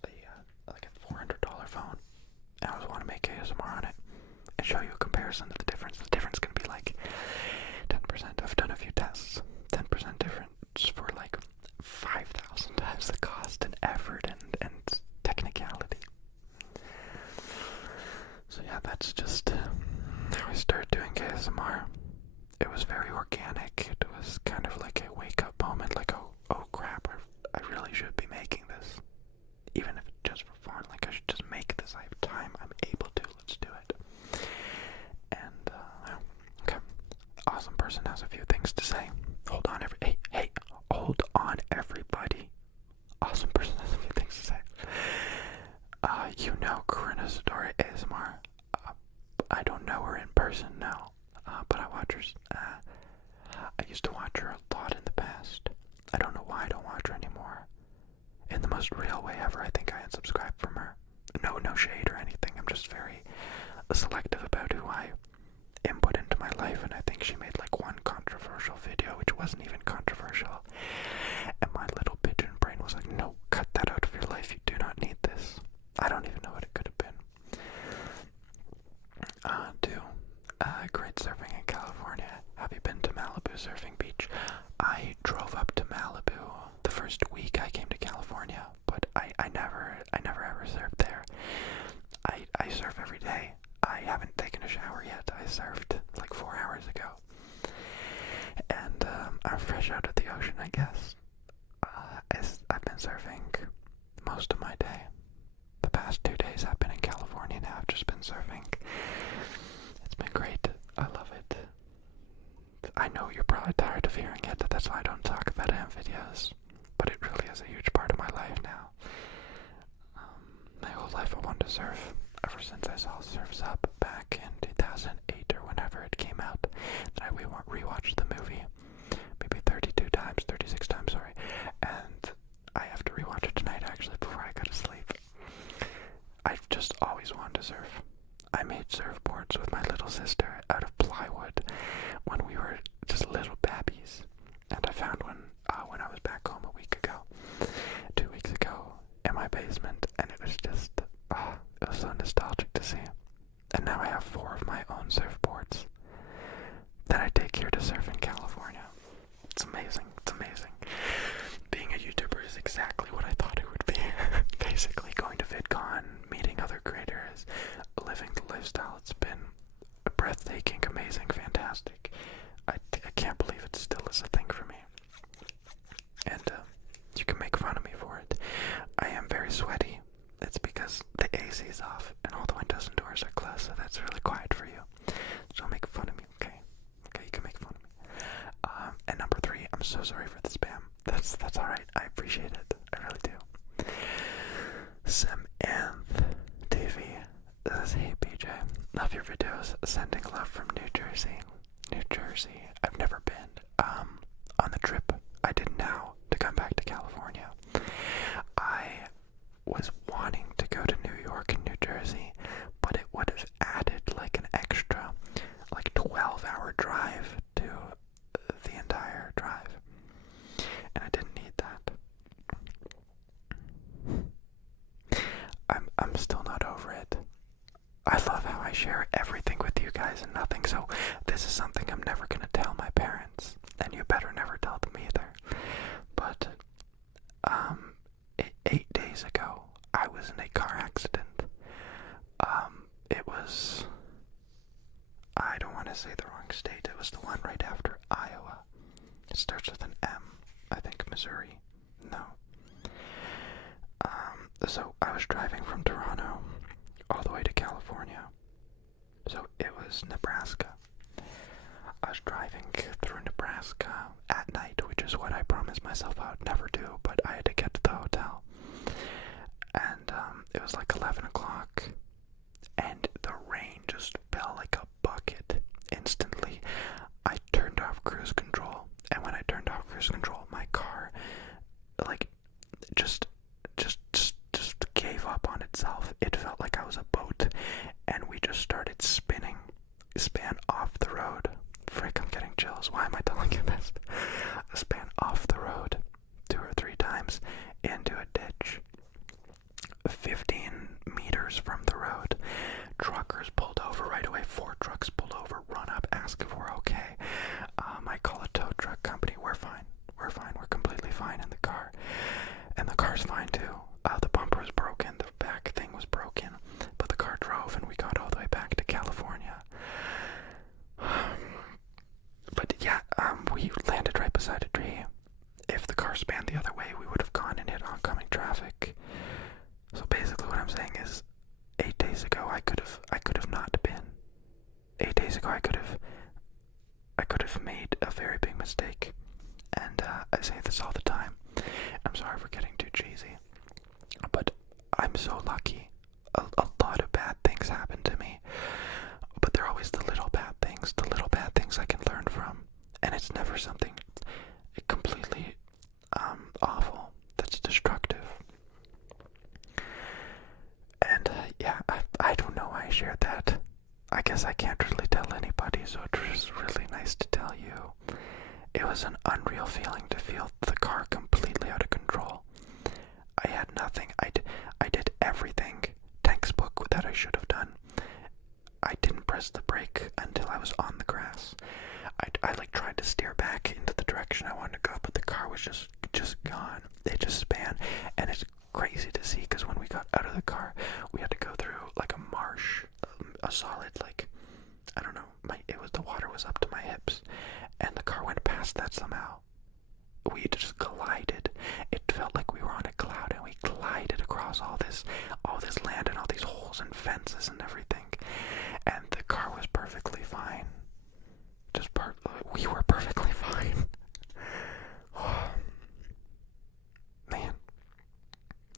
like a $400 phone. And I just want to make ASMR on it and show you a comparison of the difference. The difference can be like 10%. I've done a few tests. 10% difference for like 5,000 times the cost and effort and technicality. So yeah, that's just how I started doing ASMR. It was very organic. It was kind of like a wake-up moment, like, oh crap, I really should be making this. Even if it's just for fun, like I should just make this. I have time, I'm able to, let's do it. And, okay. Awesome person has a few things to say. Hold on, hold on, everybody. Awesome person has a few things to say. You know Corinna Zadora ASMR. I don't know her in person now, but I watch her. I used to watch her a lot in the past. I don't know why I don't watch her anymore. In the most real way ever, I think I unsubscribed from her. No shade or anything. I'm just very selective about who I input into my life, and I think she made like one controversial video, which wasn't even controversial. And my little pigeon brain was like, no, cut that out of your life. You do not need this. I don't even know what it could have been. Great surfing in California. Have you been to Malibu Surfing Beach? I drove up to Malibu the first week I came to California, but I never ever surfed there. I surf every day. I haven't taken a shower yet. I surfed like 4 hours ago. And I'm fresh out of the ocean, I guess. I've been surfing most of my day. The past 2 days I've been in California now. I've just been surfing. It's been great. I love it. I know you're probably tired of hearing it. That's why I don't talk about it in videos. But it really is a huge part of my life now. My whole life I wanted to surf. Ever since I saw Surf's Up back in 2008 or whenever it came out. Then I rewatched the movie maybe 32 times, 36 times, sorry. And I have to rewatch it tonight actually before I go to sleep. I've just always wanted to surf. I made surfboards with my little sister out of plywood when we were just little babbies. And I found one when I was back home a week ago, 2 weeks ago, in my basement. And it was just, it was so nostalgic to see. And now I have 4 of my own surfboards that I take here to surf in California. It's amazing. It's amazing. Being a YouTuber is exactly what I thought it would be. Basically going to VidCon, meeting other creators, living the lifestyle. It's been breathtaking, amazing, fantastic. I can't believe it still is a thing for me. And you can make fun of me for it. I am very sweaty. It's because the AC is off and all the windows and doors are closed, so that's really quiet for you. So don't make fun of me, okay? Okay, you can make fun of me. And number 3, I'm so sorry for the spam. That's alright. I appreciate it. I really do. Samanth TV says, hey PJ, love your videos. Sending love from New Jersey. New Jersey. I've never been. On the trip I did now to come back to California, I was wanting to go to still not over it. I love how I share everything with you guys and nothing, so this is something I'm never gonna tell my parents, and you better never tell them either. But, 8 days ago, I was in a car accident. It was, I don't want to say the wrong state, it was the one right after Iowa. It starts with an M, I think Missouri. No. So I was driving from Toronto all the way to California. So it was Nebraska. I was driving through Nebraska at night, which is what I promised myself I would never do, but I had to get to the hotel. And it was like 11 o'clock, and the rain just fell like a bucket instantly. I turned off cruise control, and when I turned off cruise control, my car, like, just gave up on itself. It felt like I was a boat, and we just started spinning. Span off the road. Frick, I'm getting chills. Why am I telling you this? Span off the road 2 or 3 times into a ditch. 15 meters from the road. Truckers pulled over right away. 4 trucks pulled over, run up, ask if we're okay. I call a tow truck company. We're fine. We're fine. We're completely fine in the car. And the car's fine too. The bumper was broken. The back thing was broken. But the car drove and we got all the way back to California. But yeah, we landed right beside a tree. If the car spanned the other way, we would have gone and hit oncoming traffic. So basically what I'm saying is 8 days ago I could have not been. 8 days ago I could have made a very big mistake. And I say this all the time. I'm sorry for getting too cheesy. But I'm so lucky. A lot of bad things happen to me. But they're always the little bad things I can learn from. And it's never something completely awful that's destructive. And yeah, I don't know why I shared that. I guess I can't really tell anybody, so it was really nice to tell you. It was an unreal feeling to feel the car completely out of control. I had nothing. I did everything textbook that I should have done. I didn't press the brake until I was on the grass. I like tried to steer back into the direction I wanted to go, but the car was just gone. It just span, and it's crazy to see because when we got out of the car, we had to go through like a marsh, a solid like, I don't know, the water was up to my hips, and the car went past that somehow. We just glided. It felt like we were on a cloud, and we glided across all this land and all these holes and fences and everything. And the car was perfectly fine. We were perfectly fine. Man,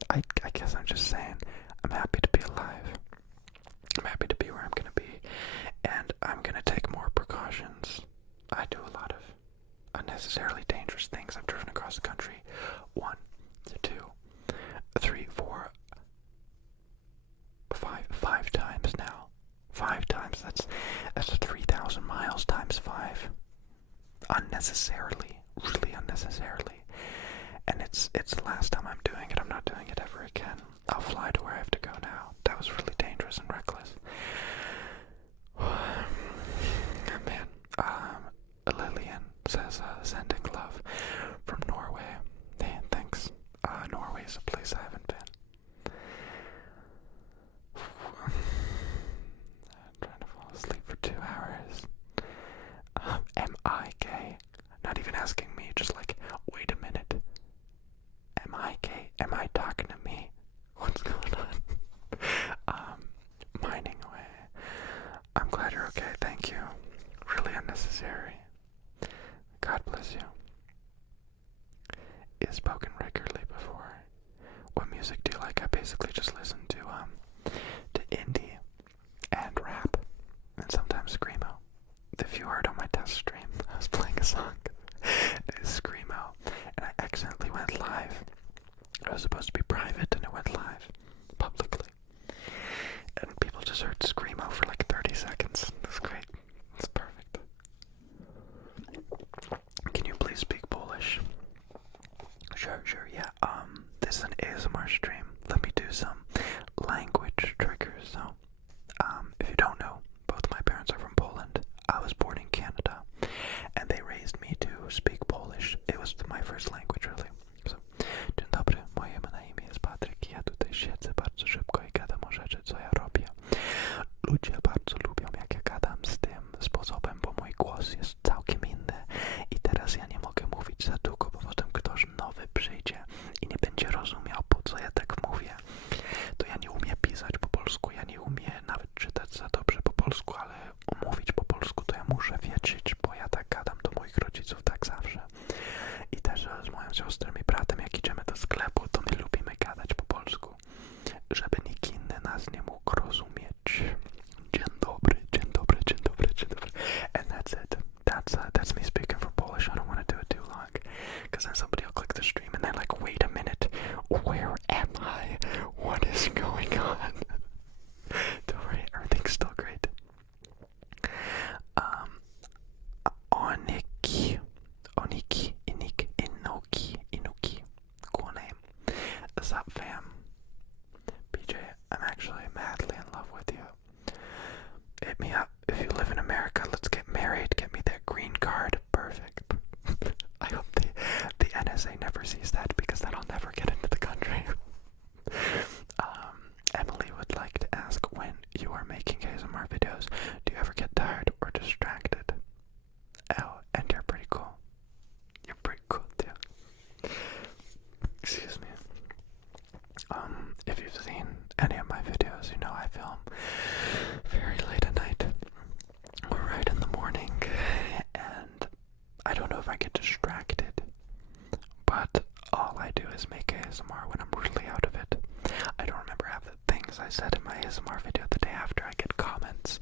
I guess I'm just saying, I'm happy to be alive. I'm happy to be where I'm gonna be, and I'm gonna take more precautions. I do a lot of unnecessarily dangerous things. I've driven across the country 1, 2, 3, 4, 5 times now. 5 times. That's 3,000 miles times 5. Unnecessarily, really unnecessarily. And it's the last time I'm doing it. I'm not doing it ever again. I'll fly to where I have to go now. That was really dangerous and reckless. Man, Lillian says, sending love from Norway. Hey, thanks. Norway is a place I haven't been. I'm trying to fall asleep for 2 hours. Am I gay? Not even asking me, just like, wait a minute. Am I gay? Am I talking to me? What's going on? Mining away. I'm glad you're okay, thank you. Really unnecessary. God bless you. Is spoken regularly before. What music do you like? I basically just listen to indie and rap and sometimes screamo. If you heard on my test stream, I was playing a song. It is screamo, and I accidentally went live. It was supposed to be private, and it went live publicly. And people just heard screamo for like 30 seconds. It's great. It's perfect. Can you please speak Polish? Sure, yeah. This is an ASMR stream. Let me do some I was born in Canada, and they raised me to speak Polish. It was my first language, really. So, dzień dobry, moje na imię jest Patryk. Ja tutaj siedzę bardzo szybko i gadam o rzeczy, co ja robię. Ludzie bardzo lubią, jak ja gadam z tym sposobem, bo mój głos jest całkiem inny. I teraz ja nie mogę mówić za długo, bo potem ktoś nowy przyjdzie i nie będzie rozumiał, po co ja tak mówię. To ja nie umiem pisać po polsku, ja nie umiem nawet czytać za dobrze po polsku, ale mówić po polsku to ja muszę wiedzieć, bo ja tak gadam do moich rodziców tak zawsze. I też z moją siostrą i bratem, jak idziemy do sklepu, to my lubimy gadać po polsku, żeby nikt inny nas nie mógł rozumieć. Dzień dobry, dzień dobry, dzień dobry, dzień dobry. And that's it. That's me speaking for Polish. I don't want to do it too long, because then somebody will click the stream and they're like, wait a minute, where am I? What is going on? Don't worry, everything's still great. Inoki. Cool name. What's up, fam? PJ, I'm actually madly in love with you. Hit me up. If you live in America, let's get married. Get me that green card. Perfect. I hope the NSA never sees that, because then I'll never get into the country. Emily would like to ask, when you are making ASMR videos, do you ever get tired or distracted? Oh, and you're pretty cool. You're pretty cool too. Excuse me. If you've seen any of my videos, you know I film very late at night or right in the morning, and I don't know if I get distracted, but all I do is make ASMR when I'm really out of it. I don't remember half the things I said in my ASMR video the day after. I get comments.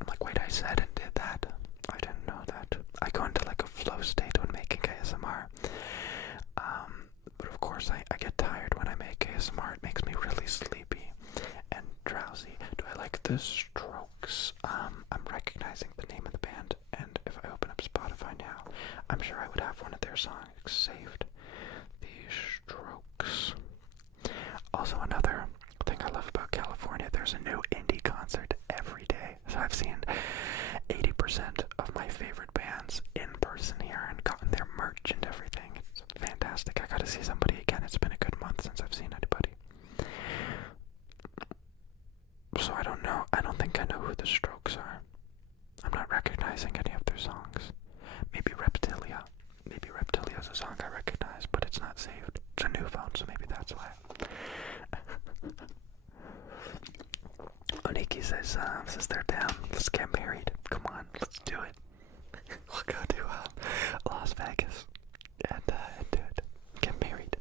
I'm like, wait, I said and did that. I didn't know that. I go into like a flow state when making ASMR. But of course I get tired when I make ASMR. It makes me really sleepy and drowsy. Do I like the Strokes? I'm recognizing the name of the band, and if I open up Spotify now, I'm sure I would have one of their songs saved. The Strokes. Also, another thing I love about California, there's a new indie concert every day. So I've seen 80% of my favorite bands in person here and gotten their merch and everything. It's fantastic. I gotta see somebody again. It's been a good month since I've seen anybody. So I don't know. I don't think I know who the Strokes are. I'm not recognizing any of their songs. Maybe Reptilia. Maybe Reptilia is a song I recognize, but it's not saved. It's a new phone, so maybe that's why. Oniki says they're down. Let's get married. Come on, let's do it. We'll go to Las Vegas and do it. Get married.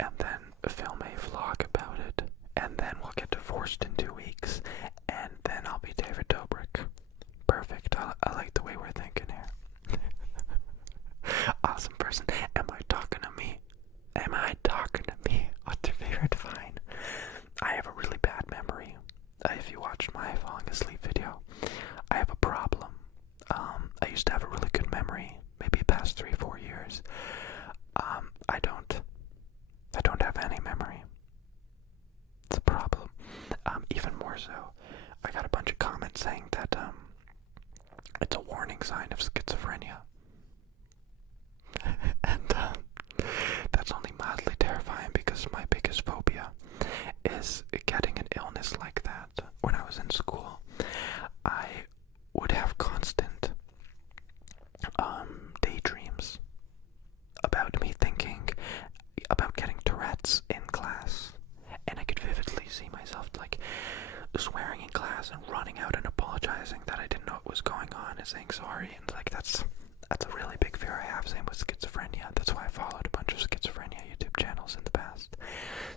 And then film a vlog about it. And then we'll get divorced in 2 weeks. And then I'll be David Dobrik. Perfect. I like the way we're thinking here. Awesome person. Am I talking to me? Am I talking to me? What's your favorite vine? I have a really bad memory. If you watched my falling asleep video, I have a problem. I used to have a really good memory, maybe past 3-4 years. I don't have any memory. It's a problem. Even more so, I got a bunch of comments saying that it's a warning sign of schizophrenia. And that's only mildly terrifying, because my biggest phobia is getting an illness like that. When I was in school, I would have constant daydreams about me thinking about getting Tourette's in class, and I could vividly see myself like swearing in class and running out and apologizing that I didn't know what was going on and saying sorry, and like that's a really big fear I have. Same with schizophrenia. That's why I followed a bunch of schizophrenia YouTube channels in the past,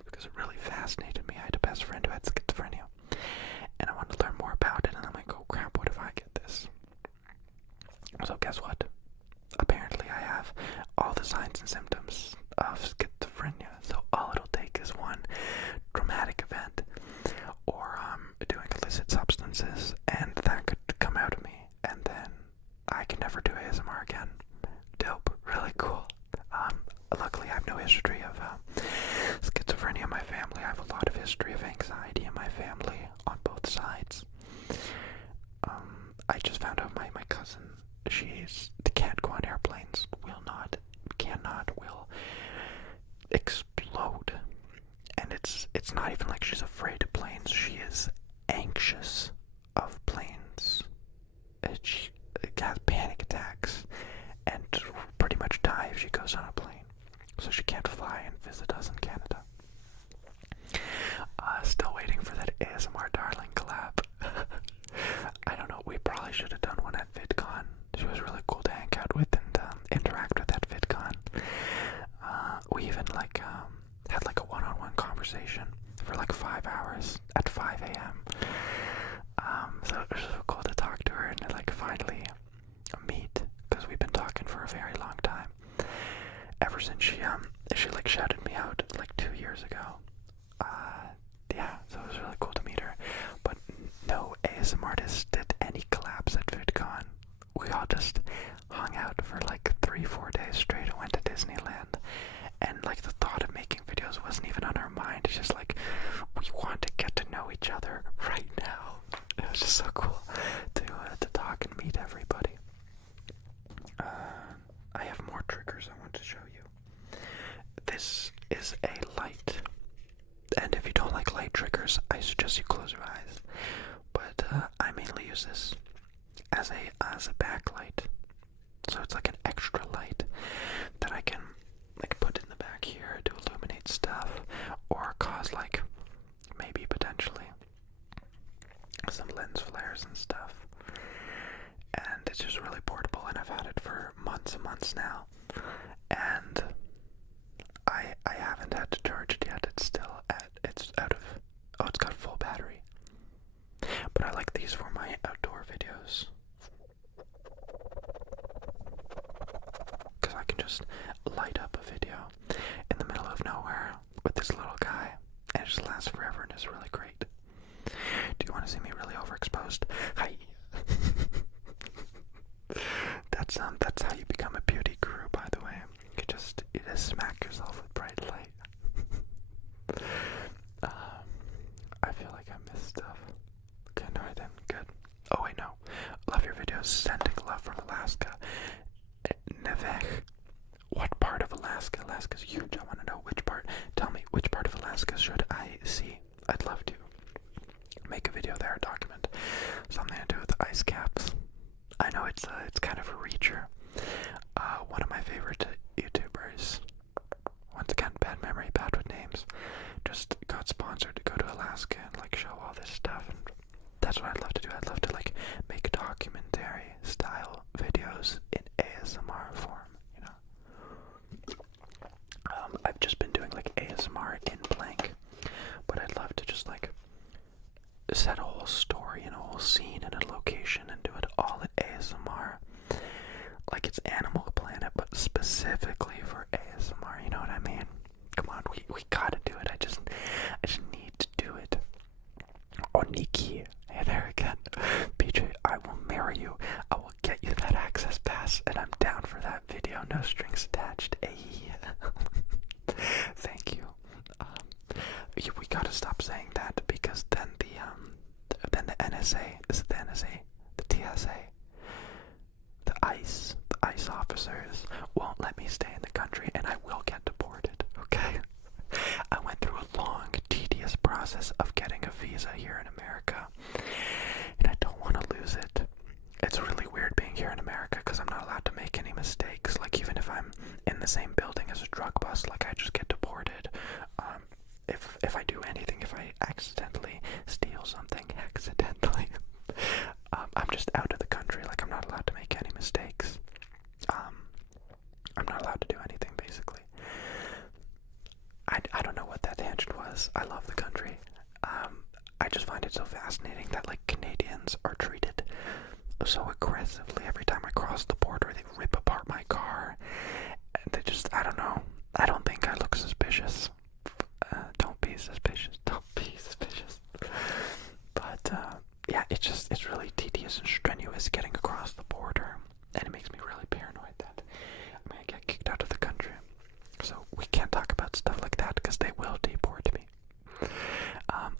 because it really fascinated me. I had a best friend who had schizophrenia, and I wanted to learn more about it, and I'm like, oh crap, what if I get this? So guess what? Apparently I have all the signs and symptoms of schizophrenia. So all it'll take is one dramatic event, or doing illicit substances, and that could come out of me, and then I can never do ASMR again. Dope. Really cool. Luckily I have no history of schizophrenia in my family. I have a lot of ASMR Darling collab. I don't know, we probably should have done one at VidCon. She was really cool to hang out with and interact with at VidCon. We even had like a one-on-one conversation for like 5 hours at 5 a.m. So it was so cool to talk to her and like finally meet, because we've been talking for a very long time. Ever since she like shouted me out like 2 years ago. Yeah, so it was really cool to meet her. But no ASM artist did any collabs at VidCon. We all just hung out for like 3-4 days straight and went to Disneyland. And like the thought of making videos wasn't even on our mind. It's just like, we want to get to know each other right now. It was just so cool to talk and meet everybody. I have more triggers I want to show you. This is a light. And if you don't like light triggers, I suggest you close your eyes. But I mainly use this as a backlight. So it's like an extra light that I can like put in the back here to illuminate stuff, or cause like maybe potentially some lens flares and stuff. And it's just really portable, and I've had it for months and months now. And I haven't had to charge it yet. It's got full battery. But I like these for my outdoor videos, because I can just light up a video in the middle of nowhere with this little guy, and it just lasts forever and is really great. Do you want to see me really overexposed? Hi. That's how you become a beauty guru, by the way. You just smack yourself with bright light. I feel like I missed stuff. Okay, no I didn't. Good. Oh wait, no. Love your videos. Sending love from Alaska. Nevek. What part of Alaska? Alaska's huge. I want to know which part. Tell me, which part of Alaska should I see? I'd love to make a video there, document something to do with ice caps. I know it's kind of a reacher. One of my favorite YouTubers, once again, bad memory, bad with names, just got sponsored to go to Alaska and like show all this stuff, and that's what I'd love to do. I'd love to like make documentary style videos in ASMR form, you know. I've just been doing like ASMR in blank, but I'd love to just like set a whole story and a whole scene in a location and do it all in ASMR. Like it's Animal Planet, but specifically for ASMR, you know what I mean? Come on, we gotta do it. I just need to do it. Oh, Nikki, hey there again. PJ, I will marry you. I will get you that access pass, and I'm down for that video. No strings attached. Hey. Thank you. We gotta stop saying that, because then the NSA, is it the NSA? The TSA? The ICE officers won't let me stay in the country, and I will get deported, okay? I went through a long, tedious process of getting a visa here in America, and I don't want to lose it. It's really weird being here in America, because I'm not allowed to make any mistakes. Like, even if I'm in the same building as a drug bust, like, I just get deported. If I do anything, if I accidentally steal something, I'm just out of the country. Like, I'm not allowed to make any mistakes. I'm not allowed to do anything, basically. I don't know what that tangent was. I love the country. I just find it so fascinating that, like, Canadians are treated so aggressively every time I cross the border. They rip apart my car, and they just, I don't know. I don't think I look suspicious. Don't be suspicious. Don't be suspicious. But, yeah, it's really tedious and strenuous getting across the border, and it makes me really paranoid that I might get kicked out of the country. So we can't talk about stuff like that, because they will deport me.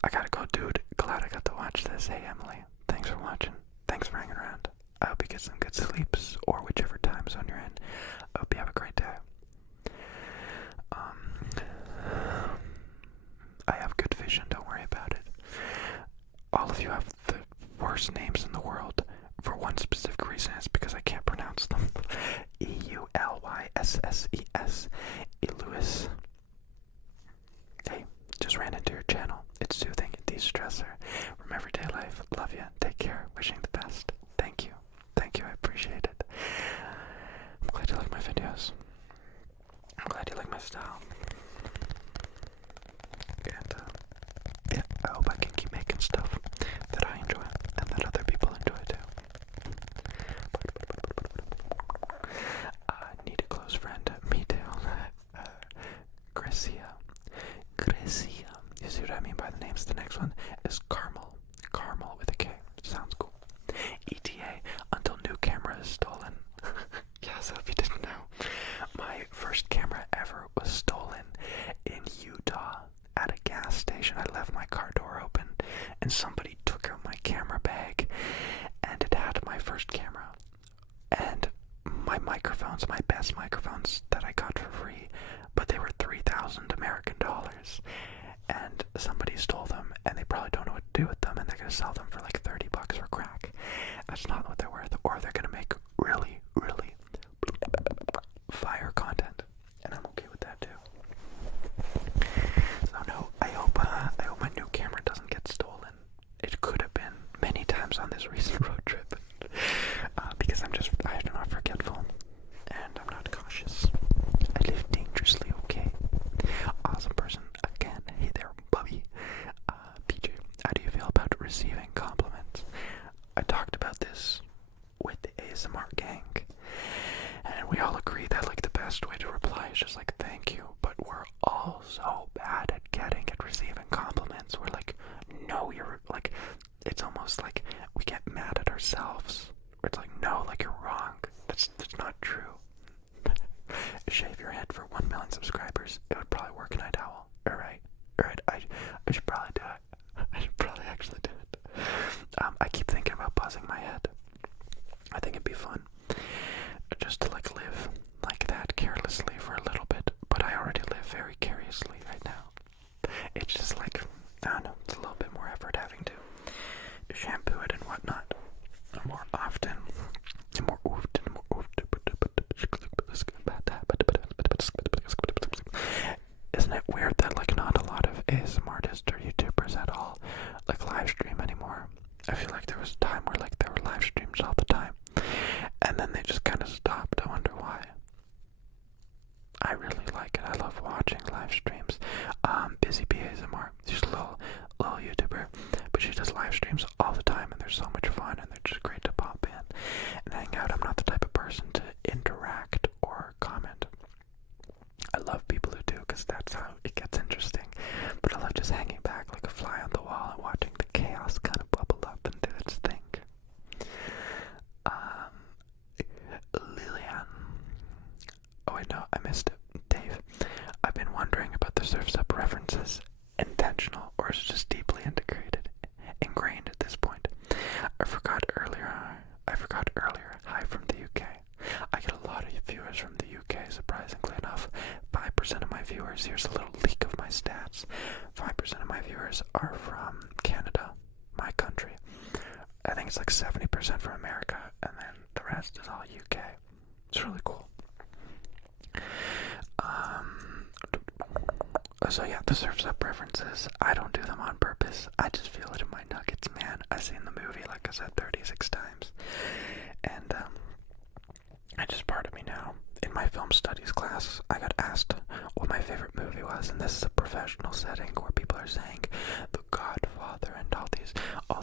I gotta go, dude. Glad I got to watch this. Hey, Emily. Thanks for watching. Thanks for hanging around. I hope you get some good sleeps, or whichever time zone you're in. I hope you have a great day. I have good vision, don't worry about it. All of you have the worst names in the world for one specific reason. It's because I can't pronounce them. EULYSSES. Lewis. Hey, just ran into your channel. It's soothing indeed. de-stressor from everyday life. Love you. Take care. Wishing the best. Thank you. Thank you. I appreciate it. I'm glad you like my videos. I'm glad you like my style. And yeah, I hope I can keep making stuff that I enjoy and that other people enjoy too. Need a close friend. Me too. Gracia. You see what I mean by the names? The next one is Carmel. Carmel with a K. Sounds cool. ETA until new camera is stolen. Yeah, so if you didn't know, my first camera ever was stolen in Utah at a gas station. I left my car door open and somebody took out my camera bag and it had my first camera and my microphones, my best microphones that I got for free, but they were 3,000 American dollars. And somebody stole them, and they probably don't know what to do with them, and they're going to sell them for like $30 for crack. That's not what they're worth, or they're going to make really, really fire content, and I'm okay with that too. So no, I hope my new camera doesn't get stolen. It could have been many times on this recent road trip, because I'm not forgetful, and I'm not cautious. I live dangerously, okay? Awesome person. Again, hey there, Bubby. PJ, how do you feel about receiving compliments? I talked about this with the ASMR gang, and we all agree that like the best way to reply is just like thank you, but we're all so bad at receiving compliments. We're like, no, you're like, it's almost like we get mad at ourselves. It's like, no, like you're wrong. That's not true. Shave your head for 1 million subscribers. It would probably work, Night Owl. Alright. I should probably do it. I should probably actually do it. I keep thinking about buzzing my head. I think it'd be fun. Just to like live like that carelessly for a little bit. But I already live very carelessly right now. It's just like, I don't know, it's a little bit more effort having to shampoo it and whatnot. More often. Isn't it weird that like not a lot of ASMR artists or YouTubers at all like live stream anymore? I feel like there was a time where like there were live streams all the time, and then they just kind of stopped. I wonder why. I really like it. I love watching live streams. Busy Bee ASMR, she's a little YouTuber, but she does live streams all the time, and they're so much fun, and they're just great to pop in and hang out. I'm not the type of person to interact or comment. I love people who do, because that's how it gets interesting. But I love just hanging back like a fly on the wall and watching the chaos kind of bubble up and do its thing. Lillian. Oh wait, no, I missed it. Dave, I've been wondering about the Surf's Up references. Intentional, or is it just deeply ingrained at this point? I forgot earlier. Hi from the UK. I get a lot of viewers from the UK, surprisingly enough. 5% of my viewers, here's a little leak of my stats. 5% of my viewers are from Canada, my country. I think it's like 70% from America, and then the rest is all UK. It's really cool. So yeah, the Surf's Up references, I don't do them on purpose. I just feel it in my nuggets, man. I've seen the movie, like I said, 36 times. And it's just part of me now. In my film studies class, I got asked what my favorite movie was, and this is a professional setting where people are saying The Godfather and all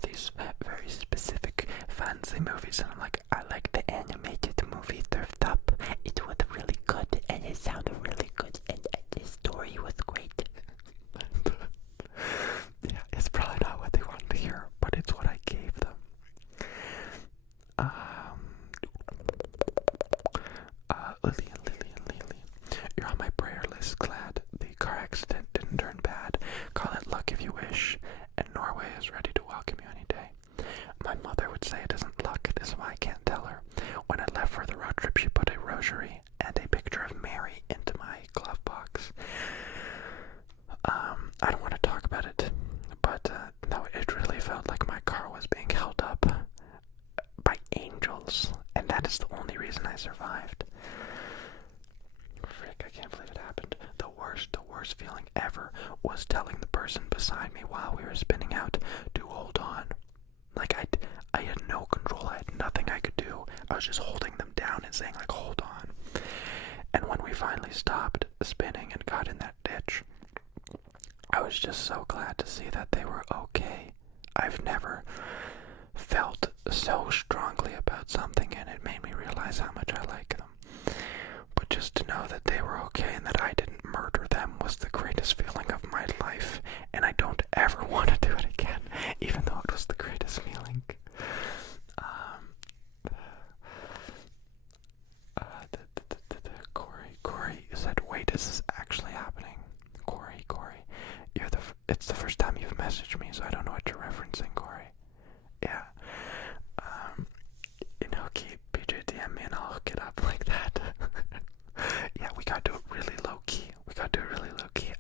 these very specific fancy movies, and I'm like, I like the animated movie Surf's Up. It was really good, and it sounded really good, and the story was great. Yeah, it's probably not what they wanted to hear, but it's what I gave them. Lillian. You're on my prayer list. Glad the car accident didn't turn bad. Call it luck if you wish, and Norway is ready to welcome you any day. My mother would say it isn't luck, this is why I can't tell her. When I left for the road trip, she put a rosary and a picture of Mary into my glove box. I don't want to talk about it, but no, it really felt like my car was being held up by angels, and that is the only reason I survived. Frick, I can't believe it happened. The worst feeling ever was telling the person beside me while we were spinning out, I had no control. I had nothing I could do. I was just holding them down and saying, like, hold on. And when we finally stopped spinning and got in that ditch, I was just so glad to see that they were okay. I've never felt so strongly about something, and it made me realize how much I like them. But just to know that they were okay and that I didn't murder them was the greatest feeling of my life, and I don't ever want to do it again, even though it was the greatest feeling. Corey said, wait, is this actually happening? Corey, it's the first time you've messaged me, so I don't know what you're referencing, Corey. Yeah. Keep PJDM me and I'll hook it up like that. Yeah, we gotta do it really low key. I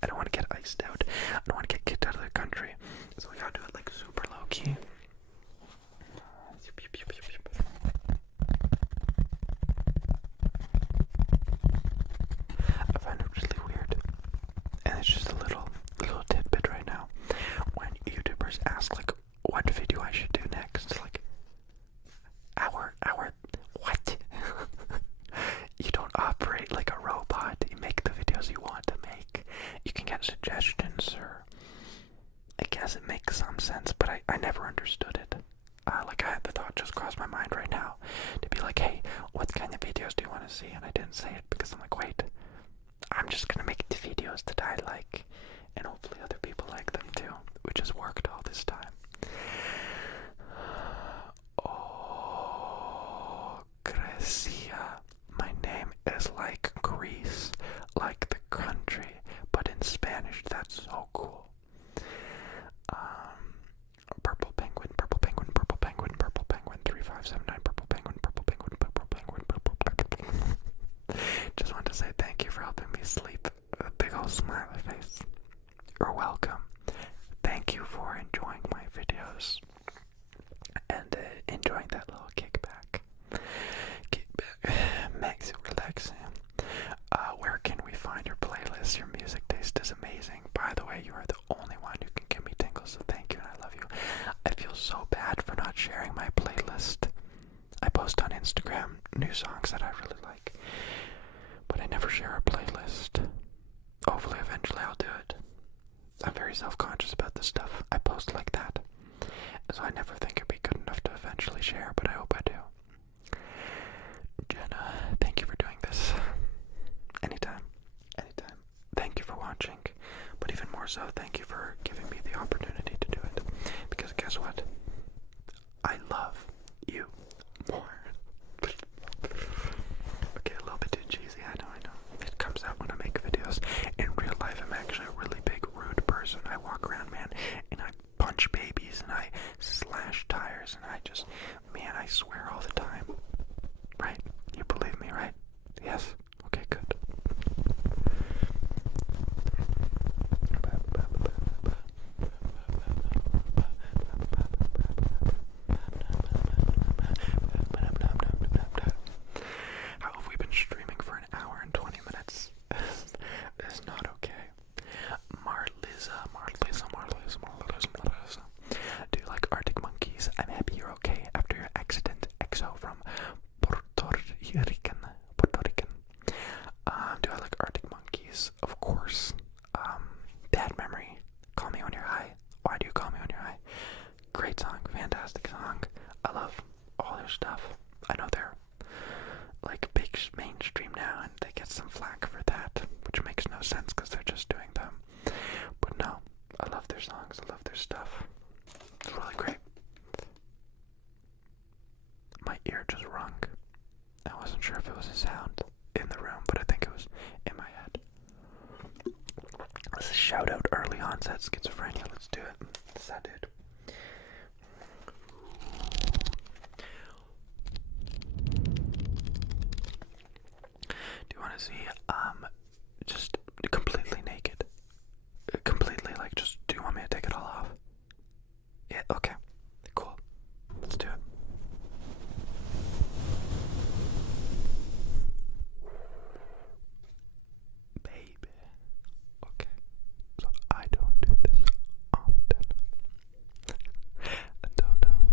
don't want to get iced out. I don't want to get kicked out of the country. So we gotta do it like super low key. I find it really weird, and it's just a little tidbit right now. When YouTubers ask like what video I should do next, like what? You don't operate like a robot. You make the videos you want to make. You can get suggestions, or I guess it makes some sense, but I never understood it. Like I had the thought just crossed my mind right now to be like, hey, what kind of videos do you want to see? And I didn't say it because I'm like, wait, I'm just gonna make the videos that I like, and hopefully other people like them too, which has worked all this time. Oh, Grecia. My name is like Greece, like the country, but in Spanish. That's so cool. Purple penguin, 3579, purple penguin. Just want to say thank you for helping me sleep. A big old smiley face. You're welcome. Thank you for enjoying my videos and enjoying that little kickback. Makes it relaxing. Where can we find your playlist? Your music taste is amazing. By the way, you are the only one who can give me tingles, so thank you and I love you. I feel so bad for not sharing my playlist. I post on Instagram new songs that I really like, but I never share a playlist. Hopefully eventually I'll do it. I'm very self-conscious about this stuff. I post like that, so I never think it'd be good enough to eventually share, but I hope I do. Jenna, thank you for doing this. Anytime. Thank you for watching, but even more so, thank you for giving me the opportunity to do it, because guess what? I love you more. Okay, a little bit too cheesy, I know. It comes out when I make videos. In real life, I'm actually a really big, rude person. I walk around, man, and I punch babies, and I slash tires, and I swear all the time. Right? You believe me, right? Yes? Okay, good. How have we been streaming for an hour and 20 minutes? It's not okay. Marliza. Do you like Arctic Monkeys? I'm happy you're okay after your accident. EXO from Puerto Rican. Do I like Arctic Monkeys? Of course. Bad Memory. Call Me When You're High. Why Do You Call Me When You're High? Great song. Fantastic song. I love all their stuff. I know they're like big mainstream now and they get some flack for that, which makes no sense because they're just doing them. But no, I love their songs. I love their stuff. It's really great. My ear just rung. I wasn't sure if it was a sound in the room, but I think it was in my head. Let's shout out early onset schizophrenia. Let's do it. What's that, dude? Do you want to see, just completely naked? Completely, like, just, do you want me to take it all off? Yeah, okay. Cool. Let's do it. Baby. Okay. So I don't do this often. I don't know.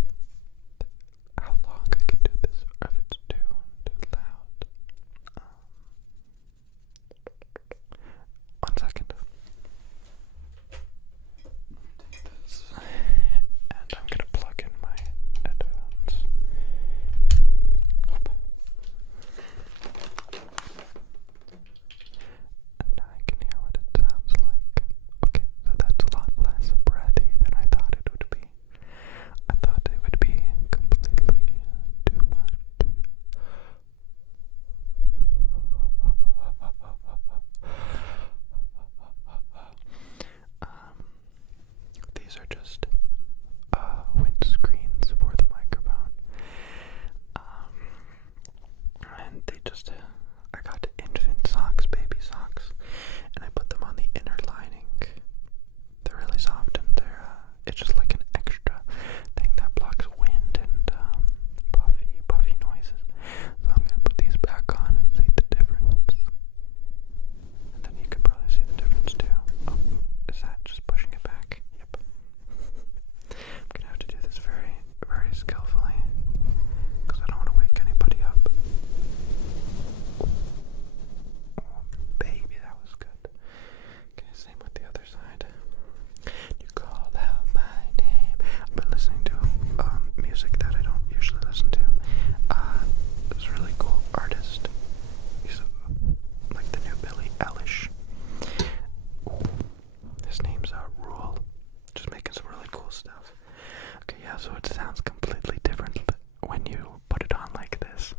so it sounds completely different when you put it on like this.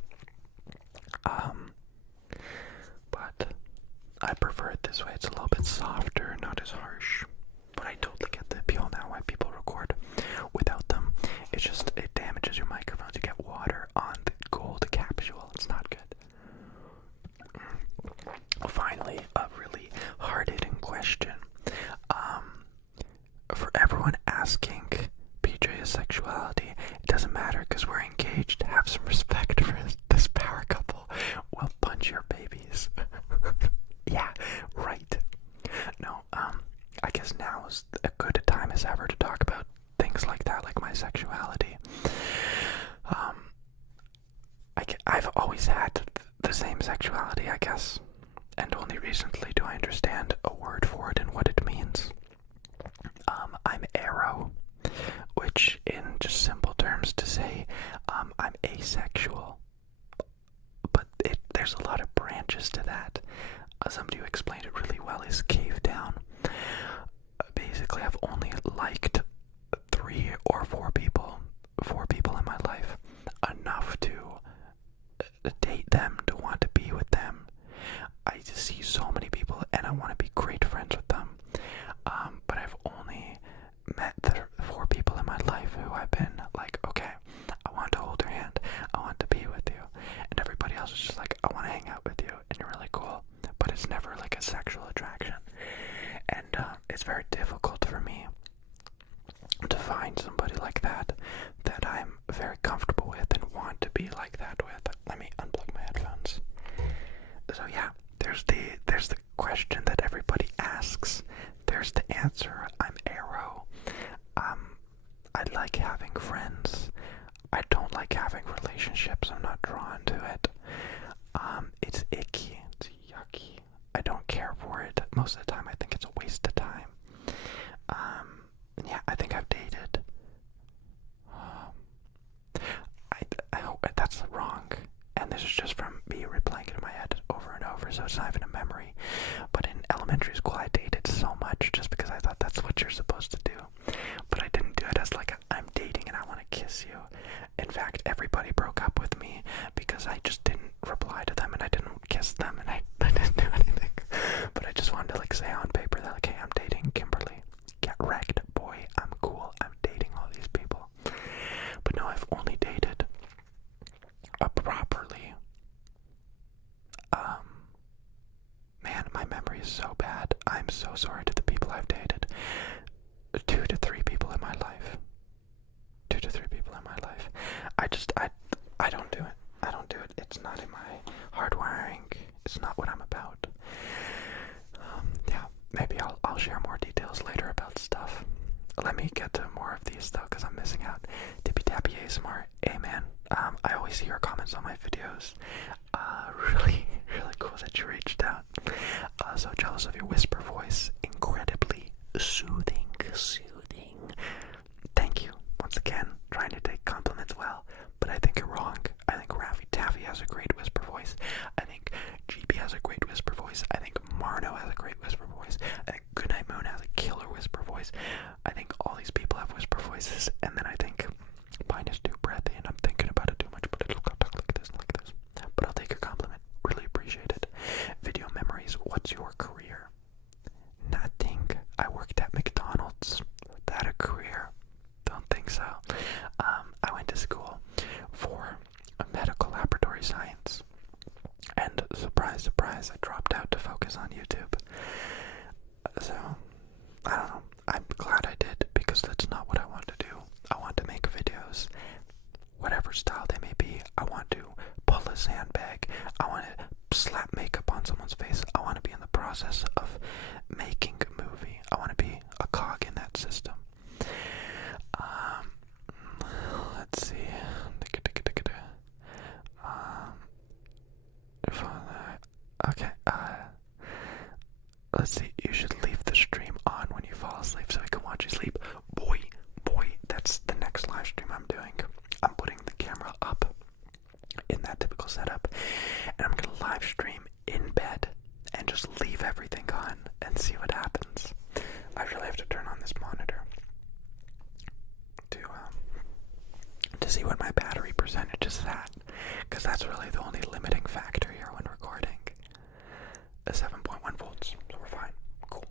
But I prefer it this way. It's a little bit softer, not as harsh. But I totally get the appeal now why people record without them. It's just, it damages your microphones. You get water on the gold capsule. It's not good. Finally, a really hard-hitting question. For everyone asking PJ's sexuality, it doesn't matter because we're engaged. Have some respect for this power couple. We'll punch your babies. Yeah, right. No, I guess now is a good time as ever to talk about things like that, like my sexuality. I've always had the same sexuality, I guess, and only recently do I understand a word for it and what it means. I'm aro, which in just simple terms to say I'm asexual, but there's a lot of branches to that. Somebody who explained it really well is Cave Down. Basically, I've only liked 3 or 4 people in my life, enough to date them, to want to be with them. I just see so many people and I want to be great friends with them. But I've only met the 4 people in my life who I've been like, okay, I want to hold your hand, I want to be with you. And everybody else is just like, I want to hang out with you and you're really cool. But it's never like a sexual attraction. And it's very difficult for me to find somebody like that I'm very comfortable with and want to be like that with. Let me unplug my headphones. So yeah, there's the question that everybody asks. There's the answer. I'm aro. I like having friends. I don't like having relationships. I'm not drawn to it. It's icky. It's yucky. I don't care for it. Most of the time I think it's a waste of time. Yeah, I think I've dated. I hope that's wrong. And this is just from me replaying it in my head over and over, so it's not even a memory. But in elementary school I dated so much just because I thought that's what you're supposed to do. But I didn't do it as like I'm dating and I want to kiss you. In fact, everybody broke up with me because I just didn't reply to them and I didn't kiss them and I didn't do anything. But I just wanted to like say on paper that like, hey, I'm dating Kimberly. Get wrecked, boy. I'm cool. I'm dating all these people. But no, I've only dated properly. Man, my memory is so bad. I'm so sorry to the people I've dated. 2 to 3 people in my life. 2 to 3 people in my life. I don't do it. I don't do it. It's not in my hardwiring. It's not what I'm about. Yeah, maybe I'll share more details later about stuff. Let me get to more of these though, because I'm missing out. Tippy Tappy ASMR. Hey man, I always see your comments on my videos. Really cool that you reached out. So jealous of your whisper voice. Incredibly soothing. Thank you. Once again, trying to take compliments well, but I think you're wrong. I think Raffy Taffy has a great whisper voice. I think GB has a great whisper voice. I think Marno has a great whisper voice. I think Goodnight Moon has a killer whisper voice. I think all these people have whisper voices, and then I think mine is too breathy and I'm thinking about it too much, but it'll talk like this and like this. But I'll take your compliment. Really appreciate it. Video memories. What's your career? Nothing. I worked at McDonald's. Was that a career? Don't think so. I went to school for medical laboratory science. And surprise, surprise, I dropped out to focus on YouTube. So, I don't know. I'm glad I did because that's not what I want to do. I want to make videos, whatever style they may be. I want to pull a sandbag. I want to slap makeup on someone's face. I want to be in the process of making a movie. I want to be a cog in that system. Let's see. Okay. Let's see. You should leave the stream on when you fall asleep so I can watch you sleep. Boy, that's the next live stream I'm doing. I'm putting the camera up in that typical setup, and I'm gonna live stream in bed and just leave everything on and see what happens. I really have to turn on this monitor to see what my battery percentage is at, because that's really the only limiting factor here when recording. 7.1 volts, so we're fine. Cool.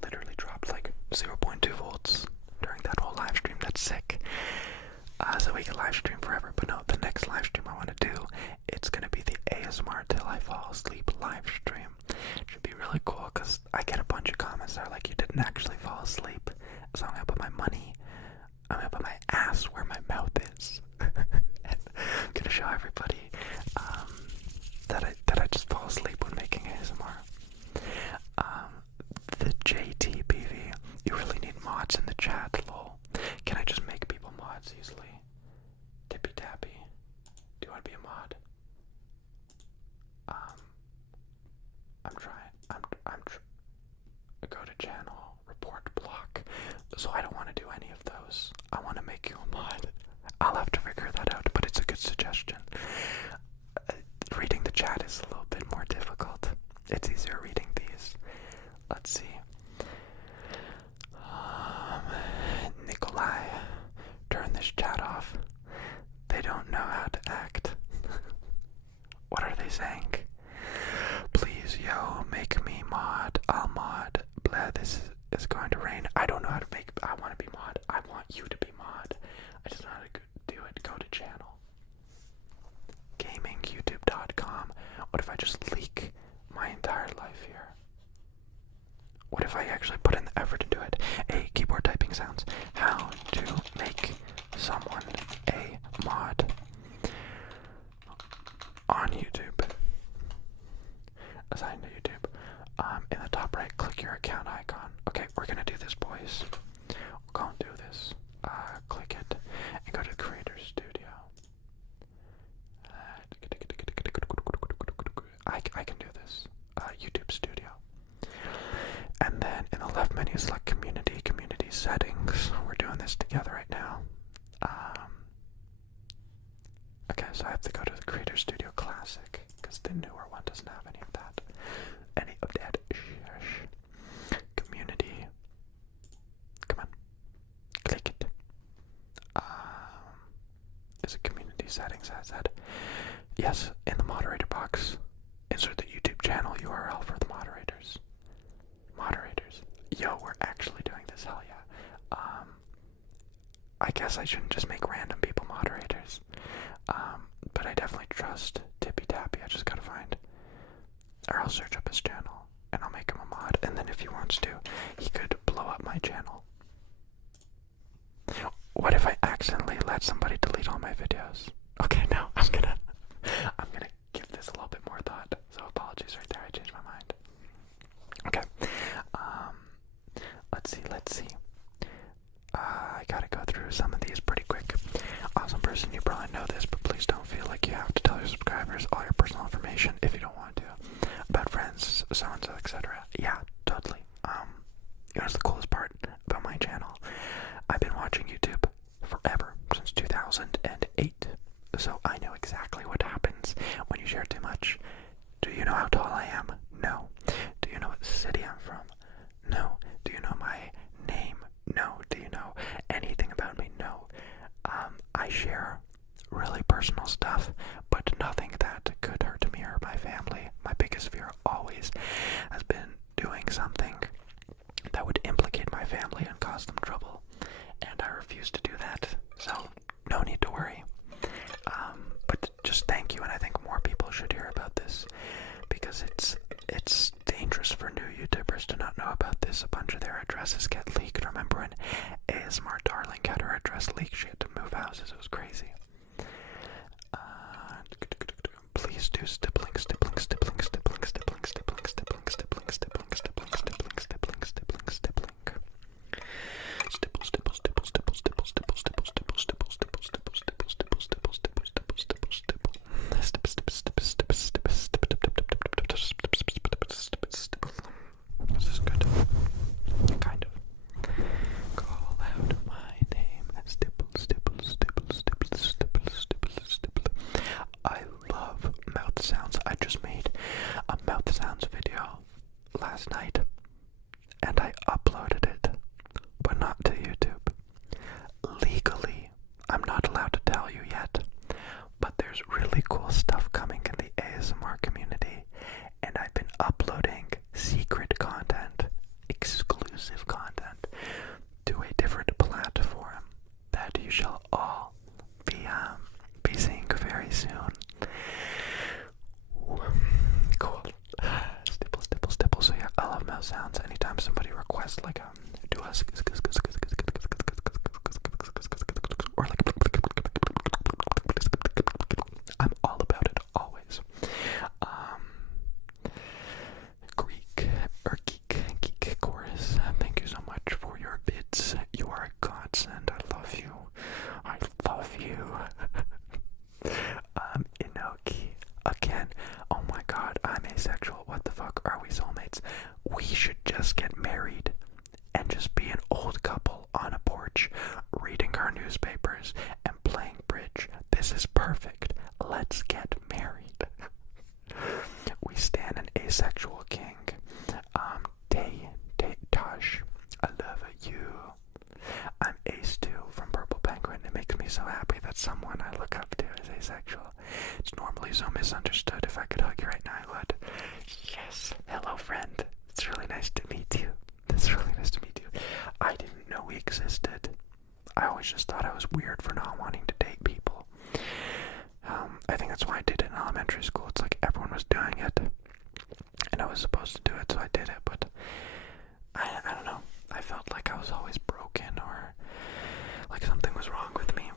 Literally dropped like 0.2 volts during that whole live stream. That's sick. So we can live stream forever. But no, the next live stream I want to do, it's going to be the ASMR Till I Fall Asleep live stream. It should be really cool because I get a bunch of comments that are like, you didn't actually fall asleep. So I'm going to put my money, I'm going to put my ass where my mouth is. And I'm going to show everybody that I just fall asleep when making ASMR. The JTPV, you really need mods in the chat, lol. Can I just make people mods easily? Tippy Tappy, do you want to be a mod? I'm trying. Go to channel, report block. So I don't want to do any of those. I want to make you a mod. I'll have to figure that out, but it's a good suggestion. Reading the chat is a little bit more difficult. It's easier reading these. Let's see. Nikolai, turn this chat off. They don't know how to act. What are they saying? Please, yo, make me mod. I'll mod. Blah, this is going to rain. I don't know how to make. I want to be mod. I want you to be mod. I just know how to do it. Go to channel. GamingYouTube.com. What if I just leak my entire life here? What if I actually put in the effort to do it? Hey, keyboard typing sounds. How to make someone a mod on YouTube. Assign to YouTube. In the top right, click your account icon. Okay, we're gonna do this, boys. We're gonna do this. Click it and go to Creator Studio. I can do this. YouTube Studio. And then in the left menu, select Community Settings. We're doing this together right now. Okay, so I have to go to the Creator Studio Classic, because the newer one doesn't have any of that. Community. Come on. Click it. Is it Community Settings, as I said? Yes, in the moderator box, insert the YouTube channel URL for the moderators. Yo, we're actually doing this, hell yeah. I guess I shouldn't just make random people moderators. But I definitely trust Tippy Tappy. I just gotta find, or I'll search up his channel and I'll make him a mod. And then if he wants to, he could blow up my channel. What if I accidentally let somebody delete all my videos? Okay, no, I'm gonna give this a little bit more thought. So apologies right there, I changed my mind. Okay, let's see. I gotta go through some of these pretty quick. Awesome person, you probably know this, but please don't feel like you have to tell your subscribers all your personal information if you don't want to. About friends, so-and-so, etc. Yeah, totally. You know what's the coolest part about my channel? I've been watching YouTube forever, since 2008. So I know exactly what happens when you share too much. Do you know how tall I am? No. Do you know what city I'm from? No. Do you know my name? No. Do you know anything about me? No. I share really personal stuff, but nothing that could hurt me or my family. My biggest fear always has been doing something that would implicate my family and cause them trouble, and I refuse to do that, so no need to worry. But just thank you, and I think more people should hear about this, because it's dangerous for new YouTubers to not know about this. A bunch of their addresses get leaked. Remember when ASMR Darling had her address leaked? She had to move houses. It was crazy. Please do stippling. This is good. Kind of. Call out my name. Stipple. I love mouth sounds. I just made a mouth sounds video last night and I uploaded it, but not to YouTube. Legally, I'm not allowed so happy that someone I look up to is asexual. It's normally so misunderstood. If I could hug you right now, I would. Yes. Hello, friend. It's really nice to meet you. It's really nice to meet you. I didn't know we existed. I always just thought I was weird for not wanting to date people. I think that's why I did it in elementary school. It's like everyone was doing it, and I was supposed to do it, so I did it, but I don't know. I felt like I was always broken, or like something was wrong with me,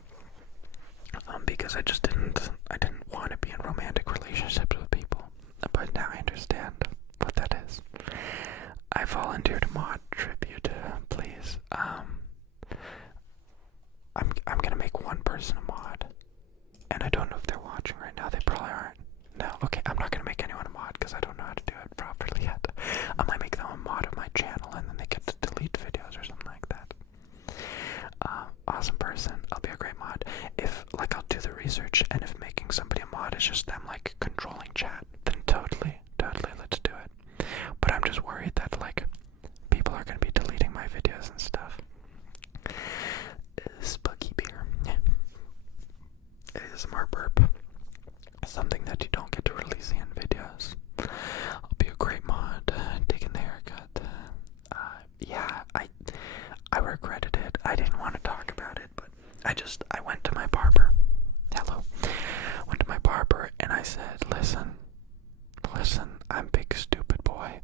because I didn't want to be in romantic relationships with people. But now I understand what that is. I volunteered to mod tribute, please. I'm gonna make one person a mod, and I don't know if they're watching right now. They probably aren't. No, okay, I'm not gonna make anyone a mod because I don't know how to do it properly yet. I might make them a mod of my channel, and then they get to delete videos or something like that. Awesome person. I'll be a great mod. If, like, I'll do the research, and if making somebody a mod is just them, like, controlling chat, then totally, let's do it. But I'm just worried that, like, people are gonna be deleting my videos and stuff. Spooky beer. ASMR burp. Something that you don't get to release in videos. I'll be a great mod. Taking the haircut. Yeah, I regretted it. I didn't want to talk about it, but I went to my barber. Hello. Went to my barber and I said, listen, I'm big stupid boy.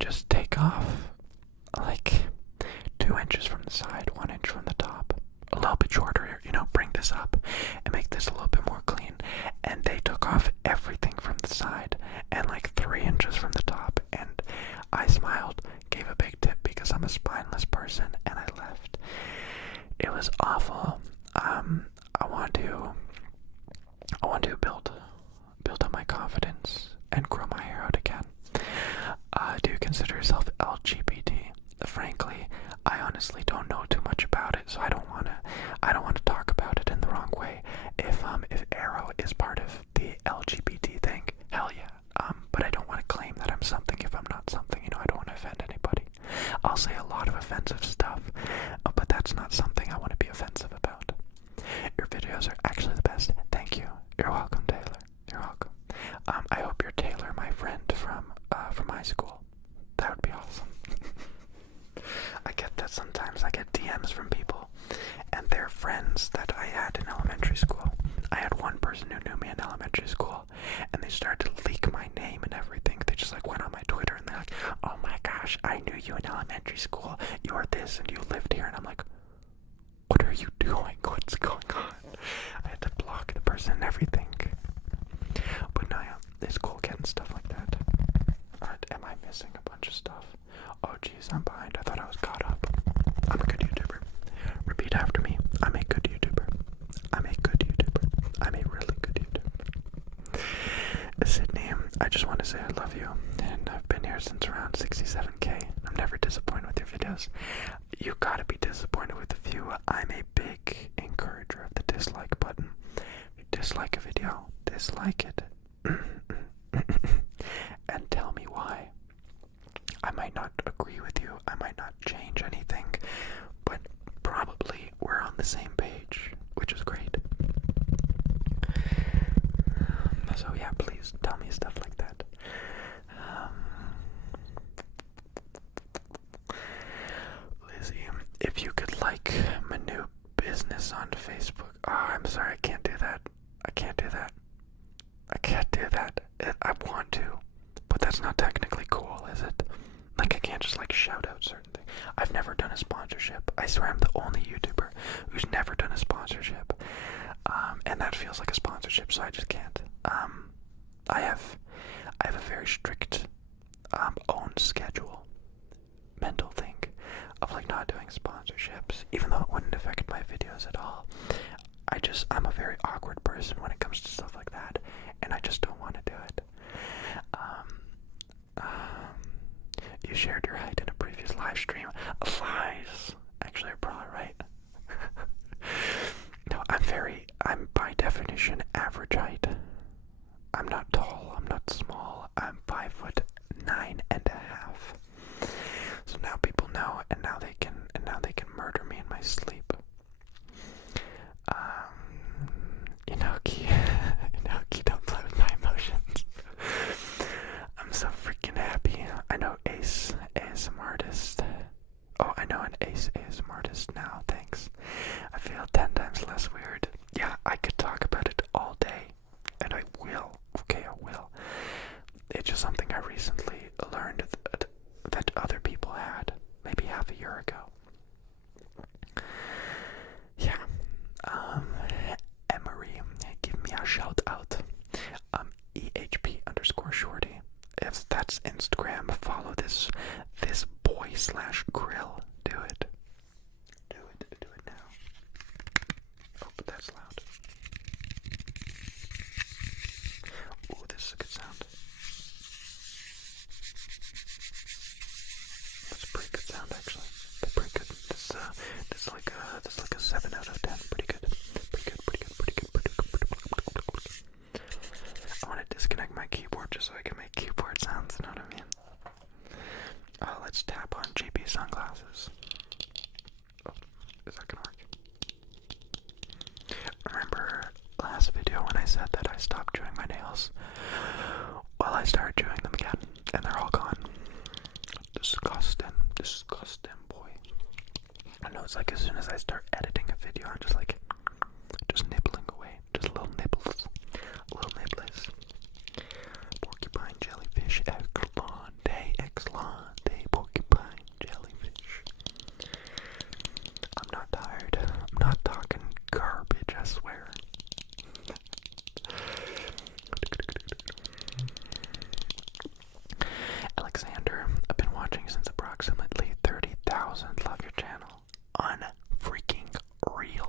Just take off like 2 inches from the side, 1 inch from the top. A little bit shorter, bring this up and make this a little bit more clean. And they took off everything from the side and like 3 inches from the top, and I smiled, gave a big tip because I'm a spineless person, and I left. It was awful. I want to build up my confidence and grow my hair out again. Do you consider yourself LGBT? Frankly, I honestly don't know too much about it, so I don't want to talk about it in the wrong way. If Arrow is part of the LGBT thing, hell yeah. But I don't want to claim that I'm something if I'm not something. I don't want to offend anybody. I'll say a lot of offensive stuff, but that's not something I want to be offensive about. Your videos are actually the best. Thank you. You're welcome, Taylor. You're welcome. I hope you're Taylor, my friend from high school. That would be awesome. I get that sometimes. I get DMs from people, and they're friends that I had in elementary school. I had one person who knew me in elementary school, and they started to leak my name and everything. They just like went on my Twitter, and they're like, oh my gosh, I knew you in elementary school. You're this, and you lived here. And I'm like, what are you doing? What's going on? I had to block the person and everything. But no, yeah, it's cool getting stuff like that. Alright, am I missing a bunch of stuff? Oh jeez, I'm behind. I thought I was caught up. I'm a good YouTuber. Repeat after me. I'm a good YouTuber. I'm a good YouTuber. I'm a really good YouTuber. Sydney, I just want to say I love you, and I've been here since around 67k. I'm never disappointed with your videos. You gotta be disappointed with the view. I'm a big encourager of the dislike button. If you dislike a video, dislike it. And tell me why. I might not agree with you, I might not change anything, but probably we're on the same page, which is great. So yeah, please tell me stuff like that. Lizzie, if you could like my new business on Facebook. Oh, I'm sorry, I can't do that. I can't do that. I want to, but that's not technically cool, is it? Like, I can't just like shout out certain things. I've never done a sponsorship. I swear I'm the only YouTuber who's never done a sponsorship. And that feels like a sponsorship, so I just can't. I have a very strict own schedule, mental thing of like not doing sponsorships, even though it wouldn't affect my videos at all. I'm a very awkward person when it comes to stuff like that, and I just don't want to do it. You shared your height in a previous live stream. Lies. Actually, you're probably right. No, I'm by definition average height. I'm not tall, I'm not small, I'm 5'9.5". So now people know, and now they can murder me in my sleep. said that I stopped chewing my nails. Well, I started chewing them again, and they're all gone. Disgusting, disgusting, boy. I know it's like as soon as I start editing a video, I'm just like, just nibbling away, just little nibbles, little nibbles. Porcupine jellyfish, excellente, porcupine jellyfish. I'm not tired. I'm not talking garbage, I swear. Alexander, I've been watching since approximately 30,000. Love your channel. Unfreaking real.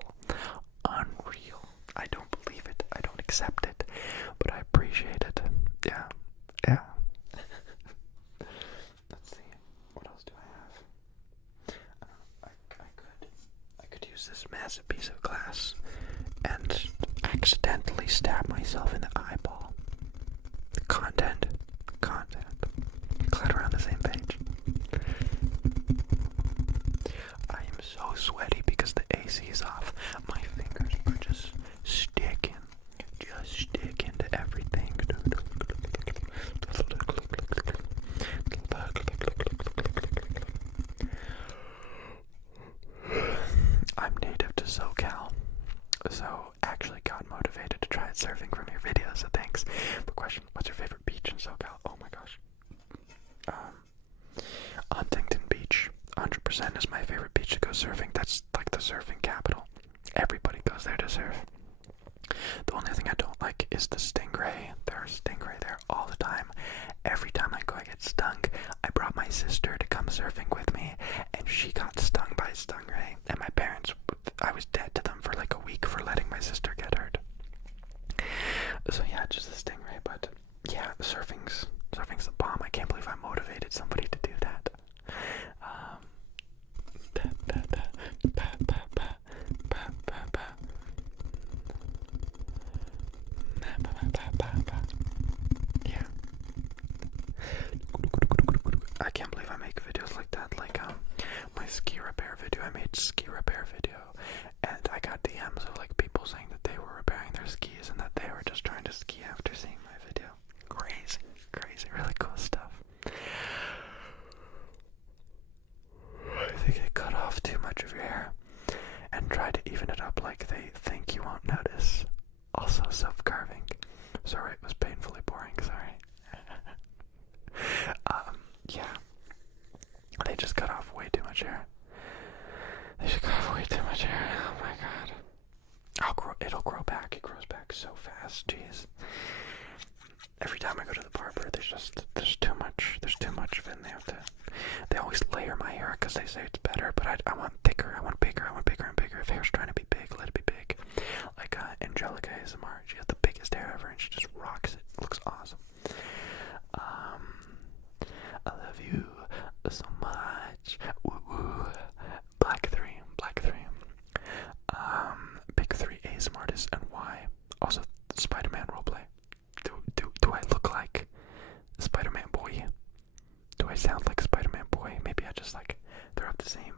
Unreal. I don't believe it. I don't accept it. But I appreciate it. Yeah. Yeah. Let's see. What else do I have? I could use this massive piece of glass and accidentally stab myself in the eyeball. Content. Glad we're on the same page. I am so sweaty because the AC is off. My fingers are just sticking to everything. I'm native to SoCal, so actually got motivated to try surfing from your videos, so thanks. But question, what's your favorite beach in SoCal? Oh my gosh. Huntington Beach, 100% is my favorite beach to go surfing. That's like the surfing capital. Everybody goes there to surf. The only thing I don't like is the stingray. There's stingray there all the time. Every time I go, I get stung. I brought my sister to come surfing with me, and she got stung by a stingray. And my parents, I was dead to them for like a week for letting my sister get hurt. So yeah, just the stingray. But yeah, surfing's the bomb. I can't believe I motivated somebody to do that. Yeah. I can't believe I make videos like that. Like my ski repair video. I made ski repair video, and I got DMs of like people saying that they were repairing their skis and that they were just trying to ski after seeing my video. Crazy, really cool stuff. I think I cut off too much of your hair and try to even it up like they think you won't notice. Also self-carving. Sorry, it was painfully boring, sorry. Yeah. They just cut off way too much hair. Oh my god. It'll grow back. It grows back so fast, jeez. Every time I go to the barber, there's too much of it, and they always layer my hair because they say it's better, but I want thicker, I want bigger and bigger. If hair's trying to be big, let it be big. Like Angelica ASMR, she has the biggest hair ever, and she just rocks it. It looks awesome. I love you so much. Woo woo. Black 3. Big 3 ASMR artists and why. Also, Spider-Man roleplay. Do I look like Spider-Man boy? Do I sound like Spider-Man boy? Maybe I just like, they're of the same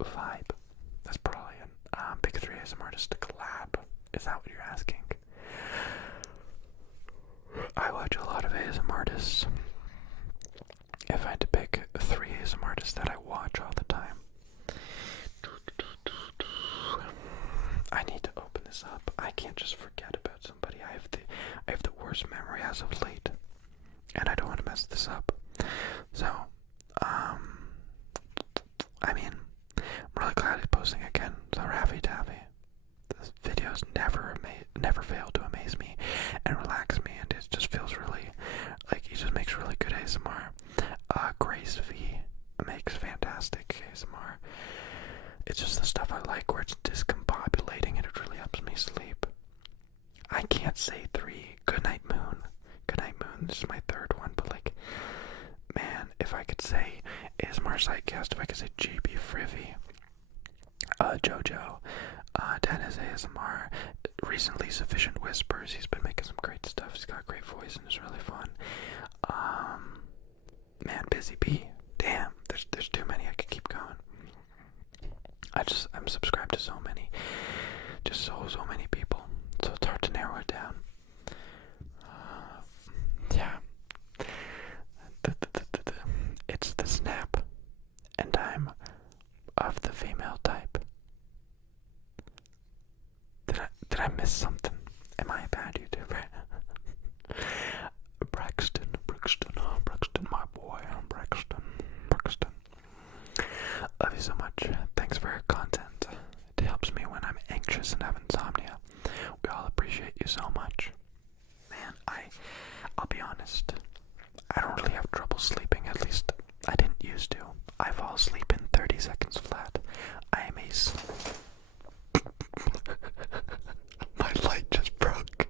vibe. That's probably an Big 3 ASMR artist collab. Is that what you're asking? I watch a lot of ASMR artists. If I had to pick 3 ASMR artists that I watch all the time, I need to open this up. I can't just forget about somebody. I have the worst memory as of late, and I don't want to mess this up. So, I mean, I'm really glad he's posting again. So Raffy Taffy, this videos never fail to amaze me and relax me, and it just feels really like he just makes really good ASMR. Grace V makes fantastic ASMR. It's just the stuff I like where it's discombobulating and it really helps me sleep. I can't say 3. Goodnight Moon. Goodnight Moon, this is my 3rd one, but like, man, if I could say ASMR Sidecast, if I could say GB Frivy, Jojo, Dennis ASMR, recently Sufficient Whispers, he's been making some great stuff, he's got a great voice and it's really fun. Man, Busy Bee, damn, there's too many, I could keep going. I'm subscribed to so many, just so many people, so it's hard to narrow it down. missed something. Am I a bad YouTuber? Braxton, my boy, Braxton. Love you so much. Thanks for your content. It helps me when I'm anxious and have insomnia. We all appreciate you so much. Man, I'll be honest. I don't really have trouble sleeping, at least I didn't used to. I fall asleep in 30 seconds flat. I am a My light just broke.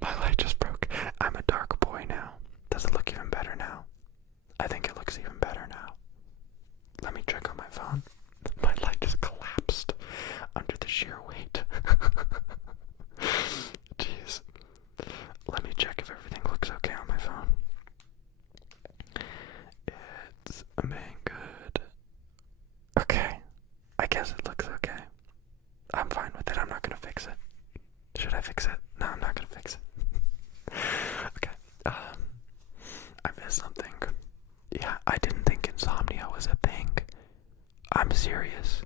My light just broke. I'm a dark boy now. Does it look even better now? I think it looks even better now. Let me check on my phone. My light just collapsed under the sheer weight. Jeez. Let me check if everything looks okay on my phone. It's being good. Okay. I guess it looks okay. I'm fine with it. I'm not gonna fix it. Should I fix it? No, I'm not gonna fix it. Okay. I missed something. Yeah, I didn't think insomnia was a thing. I'm serious.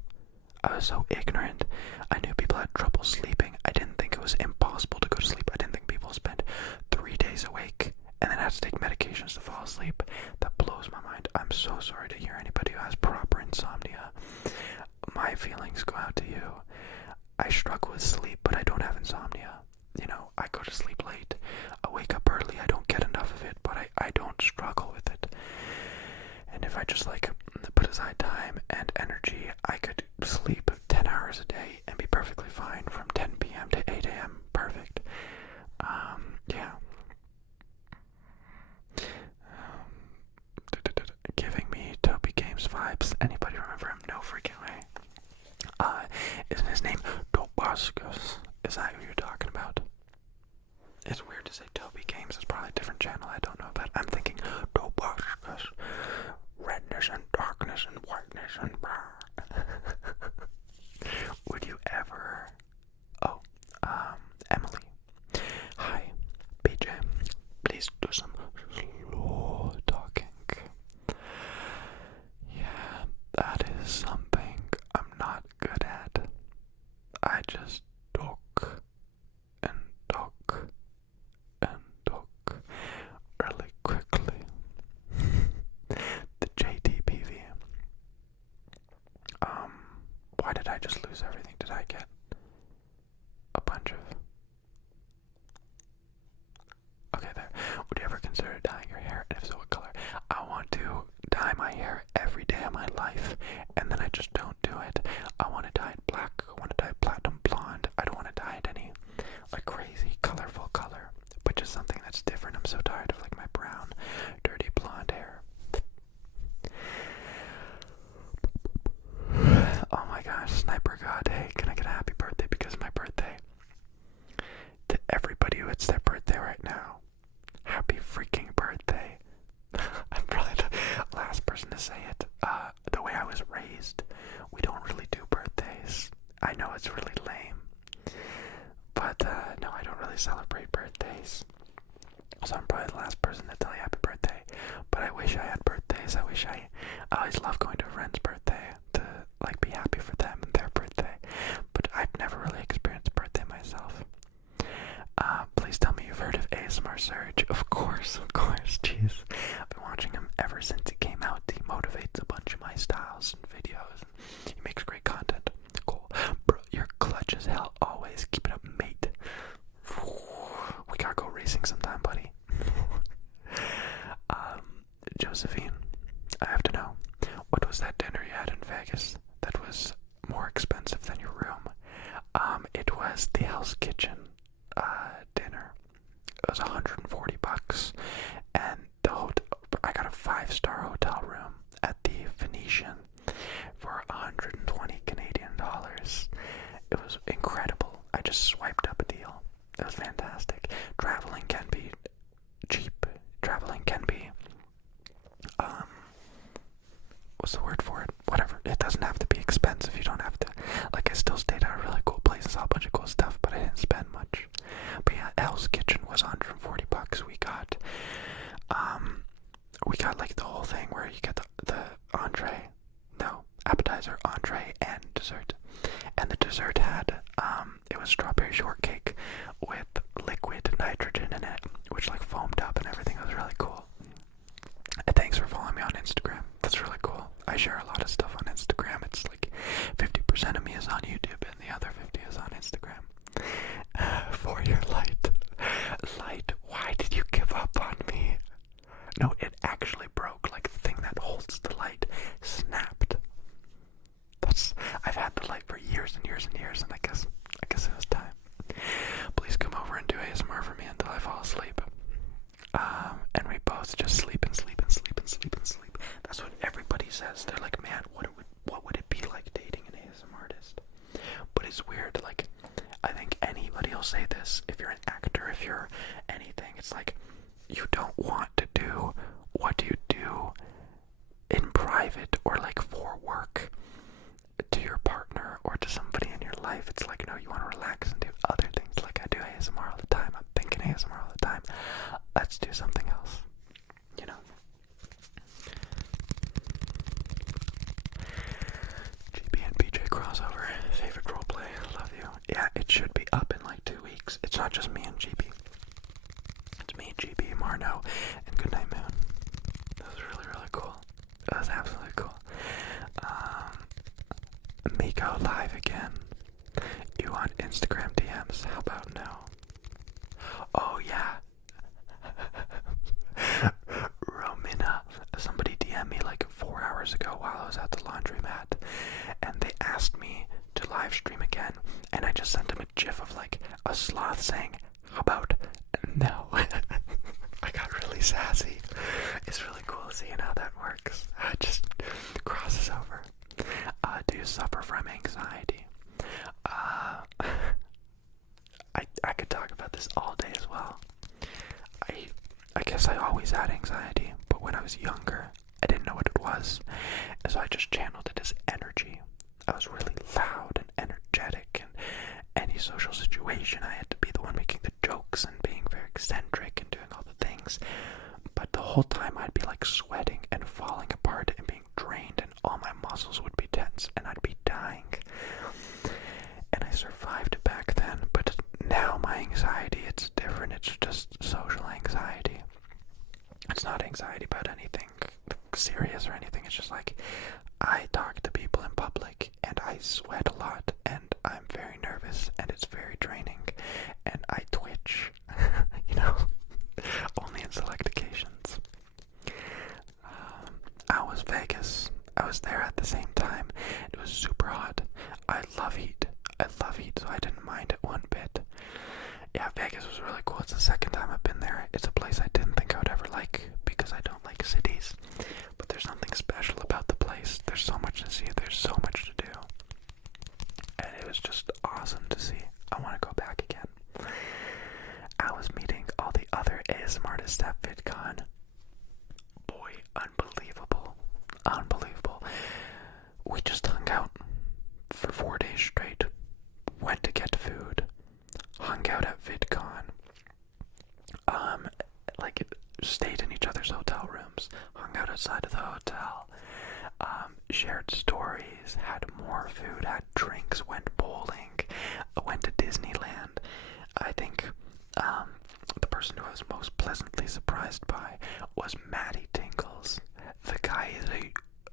I was so ignorant. I knew people had trouble sleeping. I didn't think it was impossible to go to sleep. I didn't think people spent 3 days awake and then had to take medications to fall asleep. That blows my mind. I'm so sorry to hear anybody who has proper insomnia. My feelings go out to you. I struggle with sleep, but I don't have insomnia. You know, I go to sleep late. I wake up early. I don't get enough of it, but I don't struggle with it. And if I just put aside time and energy, I could sleep 10 hours a day and be perfectly fine from 10 p.m. to 8 a.m. Perfect. Yeah. Giving me Toby Games vibes. Anybody remember him? No freaking way. Isn't his name Tobascus? Is that who you're talking about? It's weird to say Toby Games. It's probably a different channel I don't know about. I'm thinking Tobascus. Redness and darkness and whiteness and Would you ever... Oh, Emily. Hi, BJ. Please do some slow talking. Yeah, that is something I'm not good at. I just talk and talk and talk really quickly. The JTPV. Why did I just lose everything? Did I get a bunch of... Okay, there. Would you ever consider dyeing your hair? And if so, what color? I want to dye my hair every day of my life, and then I just don't do it. I want to dye it black. I want to dye it platinum blonde. I don't want to dye it any crazy colorful color, but just something that's different. I'm so tired of my brown, dirty blonde hair. Oh my gosh, Sniper God, hey, can I get a happy birthday because of my birthday? To everybody who it's their birthday right now, happy freaking birthday. I'm probably the last person to say it. The way I was raised, we don't really do birthdays. I know it's really lame, but no, I don't really celebrate birthdays. So I'm probably the last person to tell you happy birthday. But I wish I had birthdays. I always love going to a friend's birthday to be happy for them and their birthday. But I've never really experienced a birthday myself. Please tell me you've heard of ASMR Surge. Of course, jeez. I've been watching him ever since he came out. He motivates a bunch of my styles and videos. He makes great content. Cool. Bro, you're clutch as hell always. Keep it up, mate. We gotta go racing sometime, buddy. Josephine, I have to know, what was that dinner you had in Vegas that was more expensive than your room? It was the Hell's Kitchen dinner. It was $140, and I got a 5-star hotel room at the Venetian for 120 Canadian dollars. It was incredible. I just swiped up a deal. It was fantastic. Traveling can be cheap. Traveling can be what's the word for it? Whatever. It doesn't have to be expensive. You don't have to. I still stayed at a really cool place and saw a bunch of cool stuff, but I didn't spend much. But yeah, It was strawberry shortcake with liquid nitrogen in it, which like foamed up and everything. It was really cool. And thanks for following me on Instagram. That's really cool. I share a lot of stuff on Instagram. It's like 50% of me is on YouTube and the other 50 is on Instagram. For your light. Light, why did you give up on me? No, it actually broke. Like the thing that holds the light snapped. I've had the light for years and years and years, and I guess it was time. Please come over and do ASMR for me until I fall asleep. And we both just sleep and sleep and sleep and sleep and sleep. That's what everybody says. They're like, man, what would it be like dating an ASMR artist? But it's weird. Like, I think anybody will say this. If you're an actor, if you're anything, it's like you don't want to do what you do in private or like for work to your partner or to somebody in your life. It's like, no, you want to relax and do other things. Like I do ASMR all the time. I'm thinking ASMR all the time. Let's do something else, you know. GB and BJ crossover, favorite roleplay, love you. Yeah, it should be up in like 2 weeks. It's not just me and GB. It's me, GB, Marno, and Goodnight Moon. That was really, really cool. That was absolutely cool. Miko live again. You want Instagram DMs? How about no? Oh yeah. Romina, somebody DM'd me like 4 hours ago while I was at the laundromat, and they asked me to live stream again, and I just sent them a gif of like a sloth saying, how about no? I got really sassy. It's really cool seeing how that works. It just crosses over. Do you suffer from anxiety? I could talk about this all day as well. I guess I always had anxiety, but when I was younger, I didn't know what it was, and so I just channeled it as energy. I was really loud and energetic, and any social situation, I had to be the one making the jokes and being very eccentric and doing all the things. But the whole time I'd be like sweating and falling apart and being drained, and all my muscles would be tense and I'd be dying. And I survived back then, but now my anxiety, it's different. It's just social anxiety. It's not anxiety about anything serious or anything. It's just like I talk to people in public and I sweat a lot and I'm very nervous and it's very draining and I twitch, you know, only in select occasions. I was Vegas. I was there at the same time. It was super hot. I love heat, so I didn't mind it one bit. Yeah, Vegas was really cool. It's the second time I've been there. It's a place I didn't think I would ever like because I don't like cities. But there's something special about the place. There's so much to see. There's so much to do. And it was just awesome to see. I want to go back again. I was meeting all the other ASMR artists at VidCon. Boy, unbelievable. Unbelievable. We just hung out for 4 days straight. Went to get food. Hung out at VidCon. Stayed in each other's hotel rooms. Hung out outside of the hotel. Shared stories. Had more food. Had drinks. Went bowling. Went to Disneyland. I think the person who I was most pleasantly surprised by was Maddie Tingles. The guy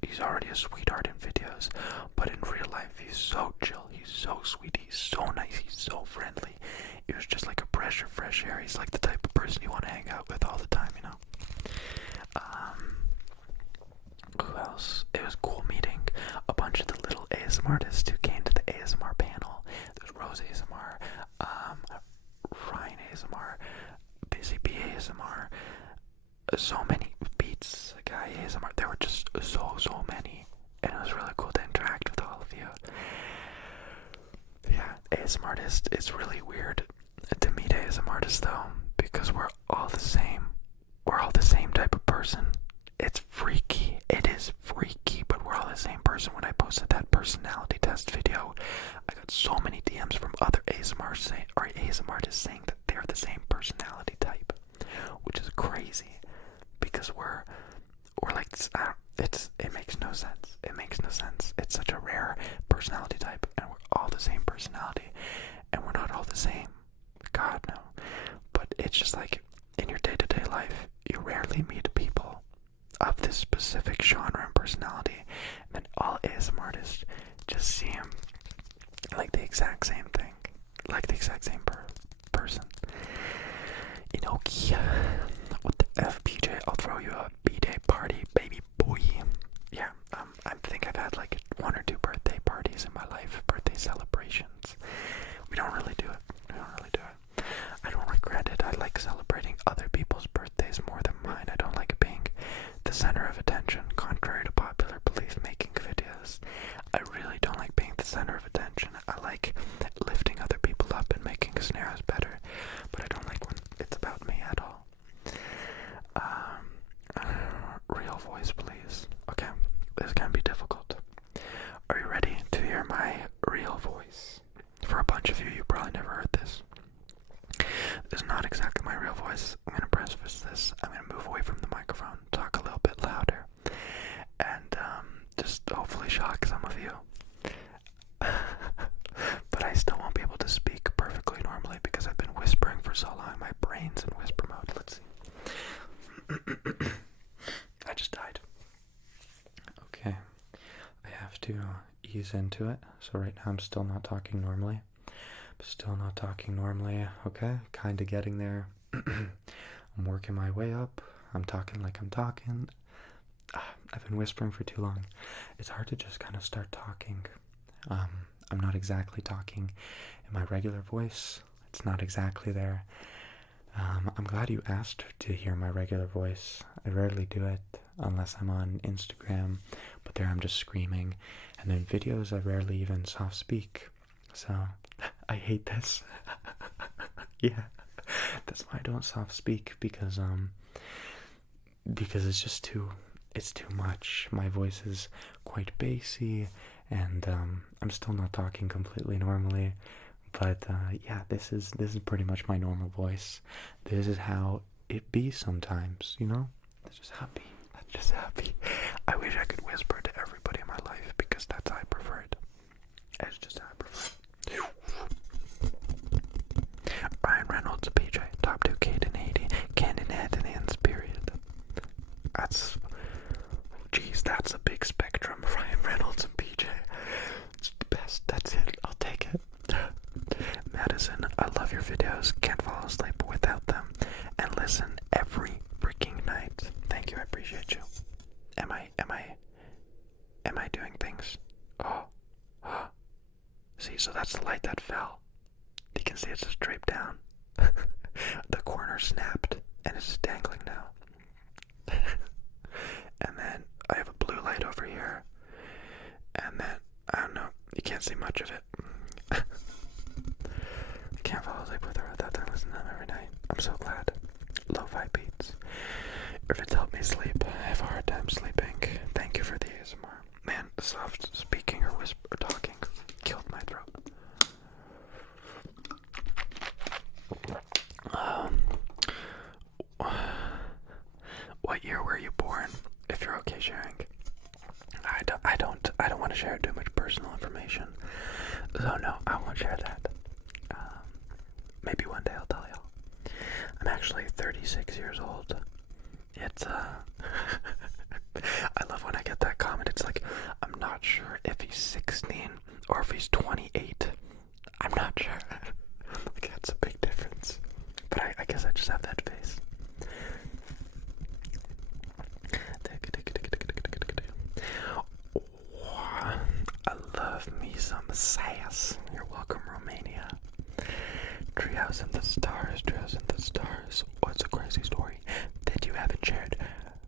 he's already a sweetheart in videos, but in real life he's so chill, he's so sweet, he's so nice, he's so friendly. It was just like a breath of fresh air. He's like the type of person you want to hang out with all the time, you know. Who else? It was cool meeting a bunch of the little ASMR artists who came to the ASMR panel. There's Rose ASMR, Ryan ASMR, Busy Bee ASMR, so many Beats Guy ASMR. There were just so many, and it was really cool to interact with all of you. Yeah, ASMR artist, it's really weird to meet ASMR artists though, because we're all the same. We're all the same type of person. It's freaky. It is freaky, but we're all the same person. When I posted that personality test video, I got so many DMs from other ASMR artists saying that they're the same personality type, which is crazy because we're like it makes no sense. It makes no sense. It's such a rare personality type, and we're all the same personality. the same. God, no. But it's just like, in your day-to-day life, you rarely meet people of this specific genre and personality, and then all ASMR artists just seem like the exact same thing, like the exact same person. Inoki, what the F, PJ? I'll throw you a B-day party, baby boy. Yeah, I think I've had like 1 or 2 birthday parties in my life, birthday celebrations. We don't really do it. I don't regret it. I like celebrating other people's birthdays more than mine. I don't like being the center of attention, contrary to popular belief making videos. I really don't like being the center of attention. I like lifting other people up and making scenarios better, but I don't like when it's about me at all. Real voice, please. Okay, this is gonna be difficult. Are you ready to hear my real voice? For a bunch of you, you probably never heard this. This is not exactly my real voice. I'm gonna preface this. I'm gonna move away from the microphone, talk a little bit louder, and just hopefully shock some of you. But I still won't be able to speak perfectly normally because I've been whispering for so long. My brain's in whisper mode. Let's see. I just died. Okay. I have to ease into it. So right now I'm still not talking normally. Okay? Kinda getting there. I'm working my way up. I'm talking like I'm talking. I've been whispering for too long. It's hard to just kind of start talking. I'm not exactly talking in my regular voice. It's not exactly there. I'm glad you asked to hear my regular voice. I rarely do it unless I'm on Instagram, but there I'm just screaming. And then videos I rarely even soft speak. So I hate this. Yeah, that's why I don't soft speak, because it's too much. My voice is quite bassy, and I'm still not talking completely normally. But yeah, this is pretty much my normal voice. This is how it be sometimes, you know? That's just happy. I wish I could whisper to everybody in my life, because that's how I prefer it. It's just how I prefer it. Ryan Reynolds, PJ, top 2 Caden 80, Cannon Anthony's period. That's a big spectrum. Ryan Reynolds and PJ. It's the best. That's it. I'll take it. Madison, I love your videos. Can't fall asleep without them. And listen every freaking night. Thank you. I appreciate you. Am I doing things? Oh. See, so that's the light that fell. You can see it's just draped down. The corner snapped and it's just dangling now. And then I have a blue light over here. And then, I don't know, you can't see much of it. I can't fall asleep without them. Listen to them every night. I'm so glad. Lo-fi beats. If it's helped me sleep, I have a hard time sleeping. Thank you for the ASMR. Man, soft speaking or whisper or talking killed my throat. What year were you born? If you're okay sharing. I don't want to share too much personal information. So no, I won't share that. Maybe one day I'll tell y'all. I'm actually 36 years old. It's I love when I get that comment. It's like, I'm not sure if he's 16 or if he's 28. I'm not sure. Like, that's a big difference. But I guess I just have that face. I love me some sass. You're welcome, Romania. Treehouse in the stars. What's a crazy story that you haven't shared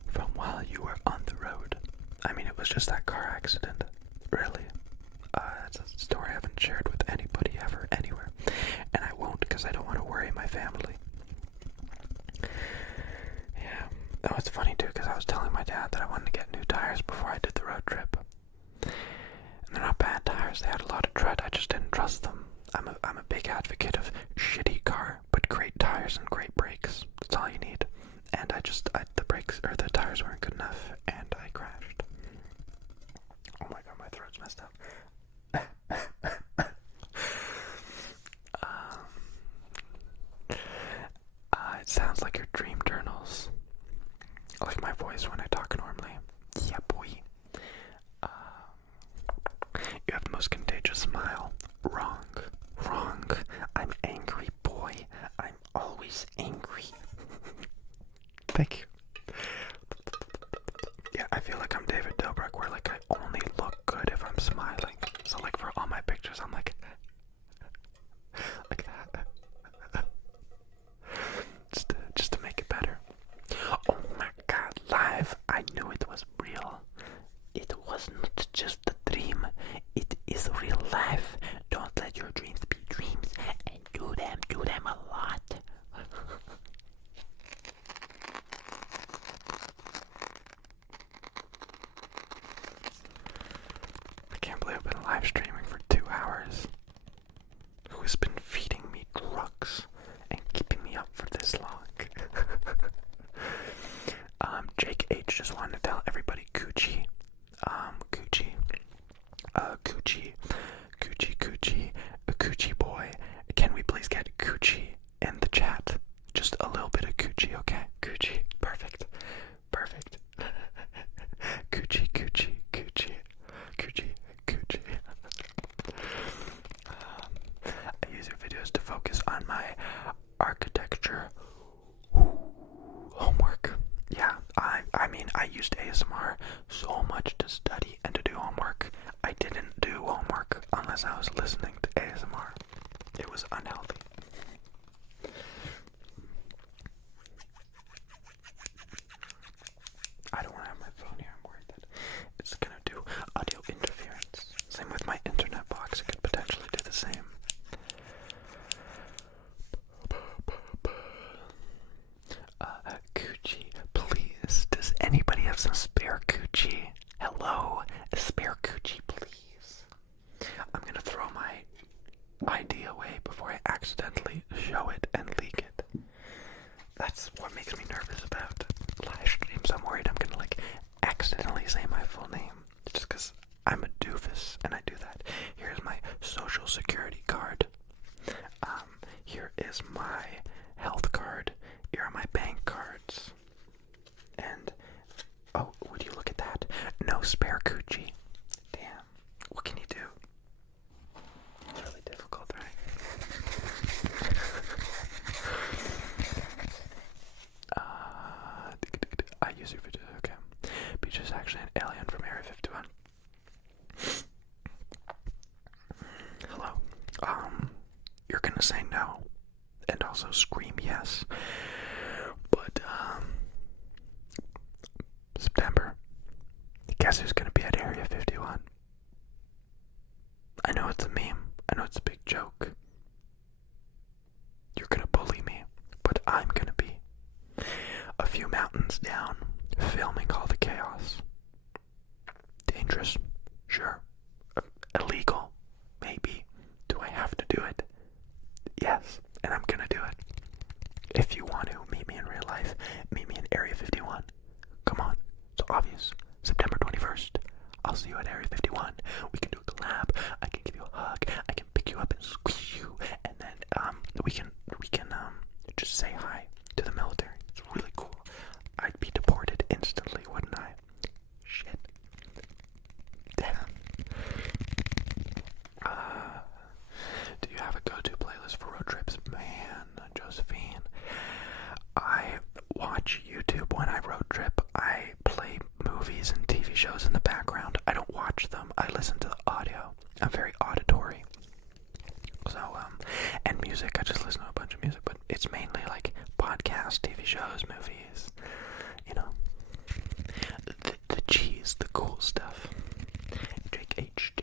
from while you were on the road? I mean, it was just that car accident. Really. It's a story I haven't shared with anybody ever, anywhere. And I won't, because I don't want to worry my family. Yeah. Oh, it's funny, too, because I was telling my dad that I wanted to get new tires before I did the road trip. And they're not bad tires. They had a lot of tread. I just didn't trust them. I'm a big advocate of shitty car, but great tires and great brakes. That's all you need. And the brakes, or the tires weren't good enough, and I crashed. Oh my god, my throat's messed up. is angry. Thank you. Yeah, I feel like I'm David Dobrik, where like I only look good if I'm smiling. So like for all my pictures, I'm like that. just to make it better. Oh my god, live! I knew it was real. It was not just a dream. It is real life. Don't let your dreams be dreams, and do them a lot. I can't believe I've been live streaming for 2 hours. Who has been feeding me drugs and keeping me up for this long? Jake H just wanted to tell everybody Coochie, Coochie boy. Can we please get Coochie in the chat? Just a little bit of Coochie, okay? Coochie, perfect. Coochie. I use your videos to focus on my architecture homework. Yeah, I mean, I used ASMR so much to study and to do homework. I didn't do homework unless I was listening to ASMR. It was unhealthy. I don't want to have my phone here. I'm worried that it's going to do audio interference. Same with my internet box. It could potentially do the same. Coochie, please. Does anybody have some spare Coochie? Hello? A spare Coochie, please. I'm gonna throw my ID away before I accidentally show it and leak it. That's what makes me nervous about live streams. I'm worried I'm gonna like accidentally say my full name just because I'm a doofus and I do that. Here's my social security card. Here is my health card. Here are my bank cards. And oh, would you look at that? No spare Coochie. Damn. What can you do? It's really difficult, right? I use your video. Okay. Beach is actually an alien from Area 51. Hello. You're gonna say no. And also scream yes. But, September. Guess who's gonna be at Area 51? I know it's a meme. I know it's a big joke. You're gonna bully me. But I'm gonna be a few mountains down, filming all the chaos. Dangerous? Sure. Illegal? Maybe. Do I have to do it? Yes. And I'm gonna do it. If you want to meet me in real life, meet me in Area 51. Come on. It's obvious. September 21st. I'll see you at Area 51. We can do a collab. I can give you a hug. I can pick you up and squeeze you. And then we can just say hi to the military. It's really cool. I'd be deported instantly, wouldn't I? Shit. Damn. Do you have a go-to playlist for road trips? Man, Josephine. I watch YouTube when I road trip. I play movies and TV shows in the background. I don't watch them. I listen to the audio. I'm very auditory. So, and music. I just listen to a bunch of music, but it's mainly like podcasts, TV shows, movies. You know, the cheese, the cool stuff. Jake H,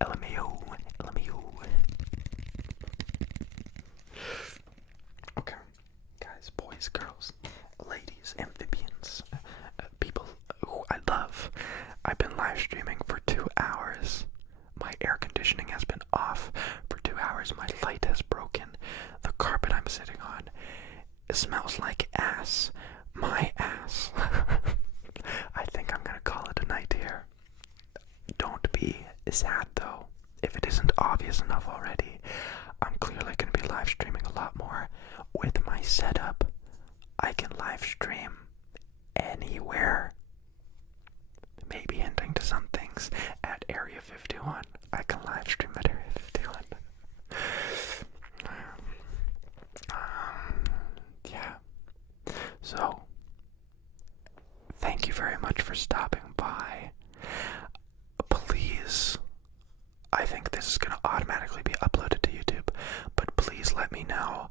LMAO. Okay, guys, boys, girls, ladies, amphibians, people who I love. I've been live streaming for 2 hours. My air conditioning has been off for 2 hours. My light has broken. The carpet I'm sitting on, it smells like ass. My ass. I think I'm gonna call it a night here. Don't be sad though. If it isn't obvious enough already, I'm clearly gonna be live streaming a lot more. With my setup, I can live stream anywhere. Maybe hinting to some things at Area 51. I can live stream at Area 51. very much for stopping by. Please, I think this is going to automatically be uploaded to YouTube, but please let me know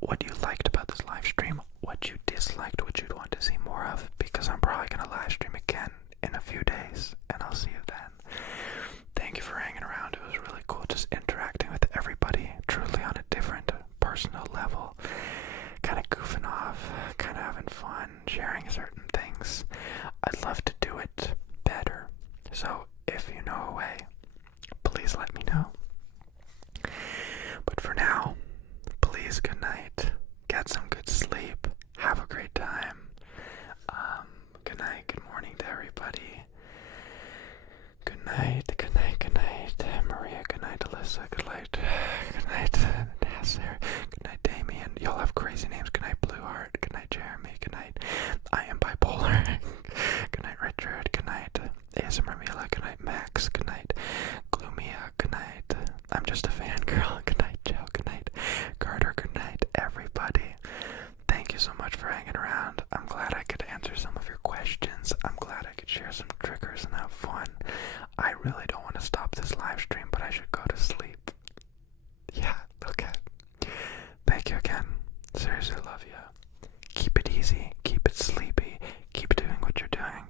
what you liked about this live stream, what you disliked, what you'd want to see more of, because I'm probably going to live stream again in a few days, and I'll see you then. Thank you for hanging around. It was really cool just interacting with everybody, truly on a different personal level, kind of goofing off, kind of having fun, sharing certain things. I'd love to do it better, so if you know a way, please let me know. But for now, please, good night. Get some good sleep. Have a great time. Good night, good morning to everybody. Good night, good night, good night, Maria. Good night, Alyssa. Good night, Nasser. Good night, Damien. Y'all have crazy names. Good night, Blueheart. Good night, Jeremy. Good night, I am bipolar. Good night, Richard. Good night, ASMR Mila. Good night, Max. Good night, Gloomia. Good night, I'm just a fangirl. Good night, Joe. Good night, Carter. Good night, everybody. Thank you so much for hanging around. I'm glad I could answer some of your questions. I'm glad I could share some triggers and have fun. I really don't want to stop this live stream, but I should go to sleep. Yeah, okay. Thank you again. Seriously love you. Keep it easy. Keep it sleepy. Keep doing what you're doing.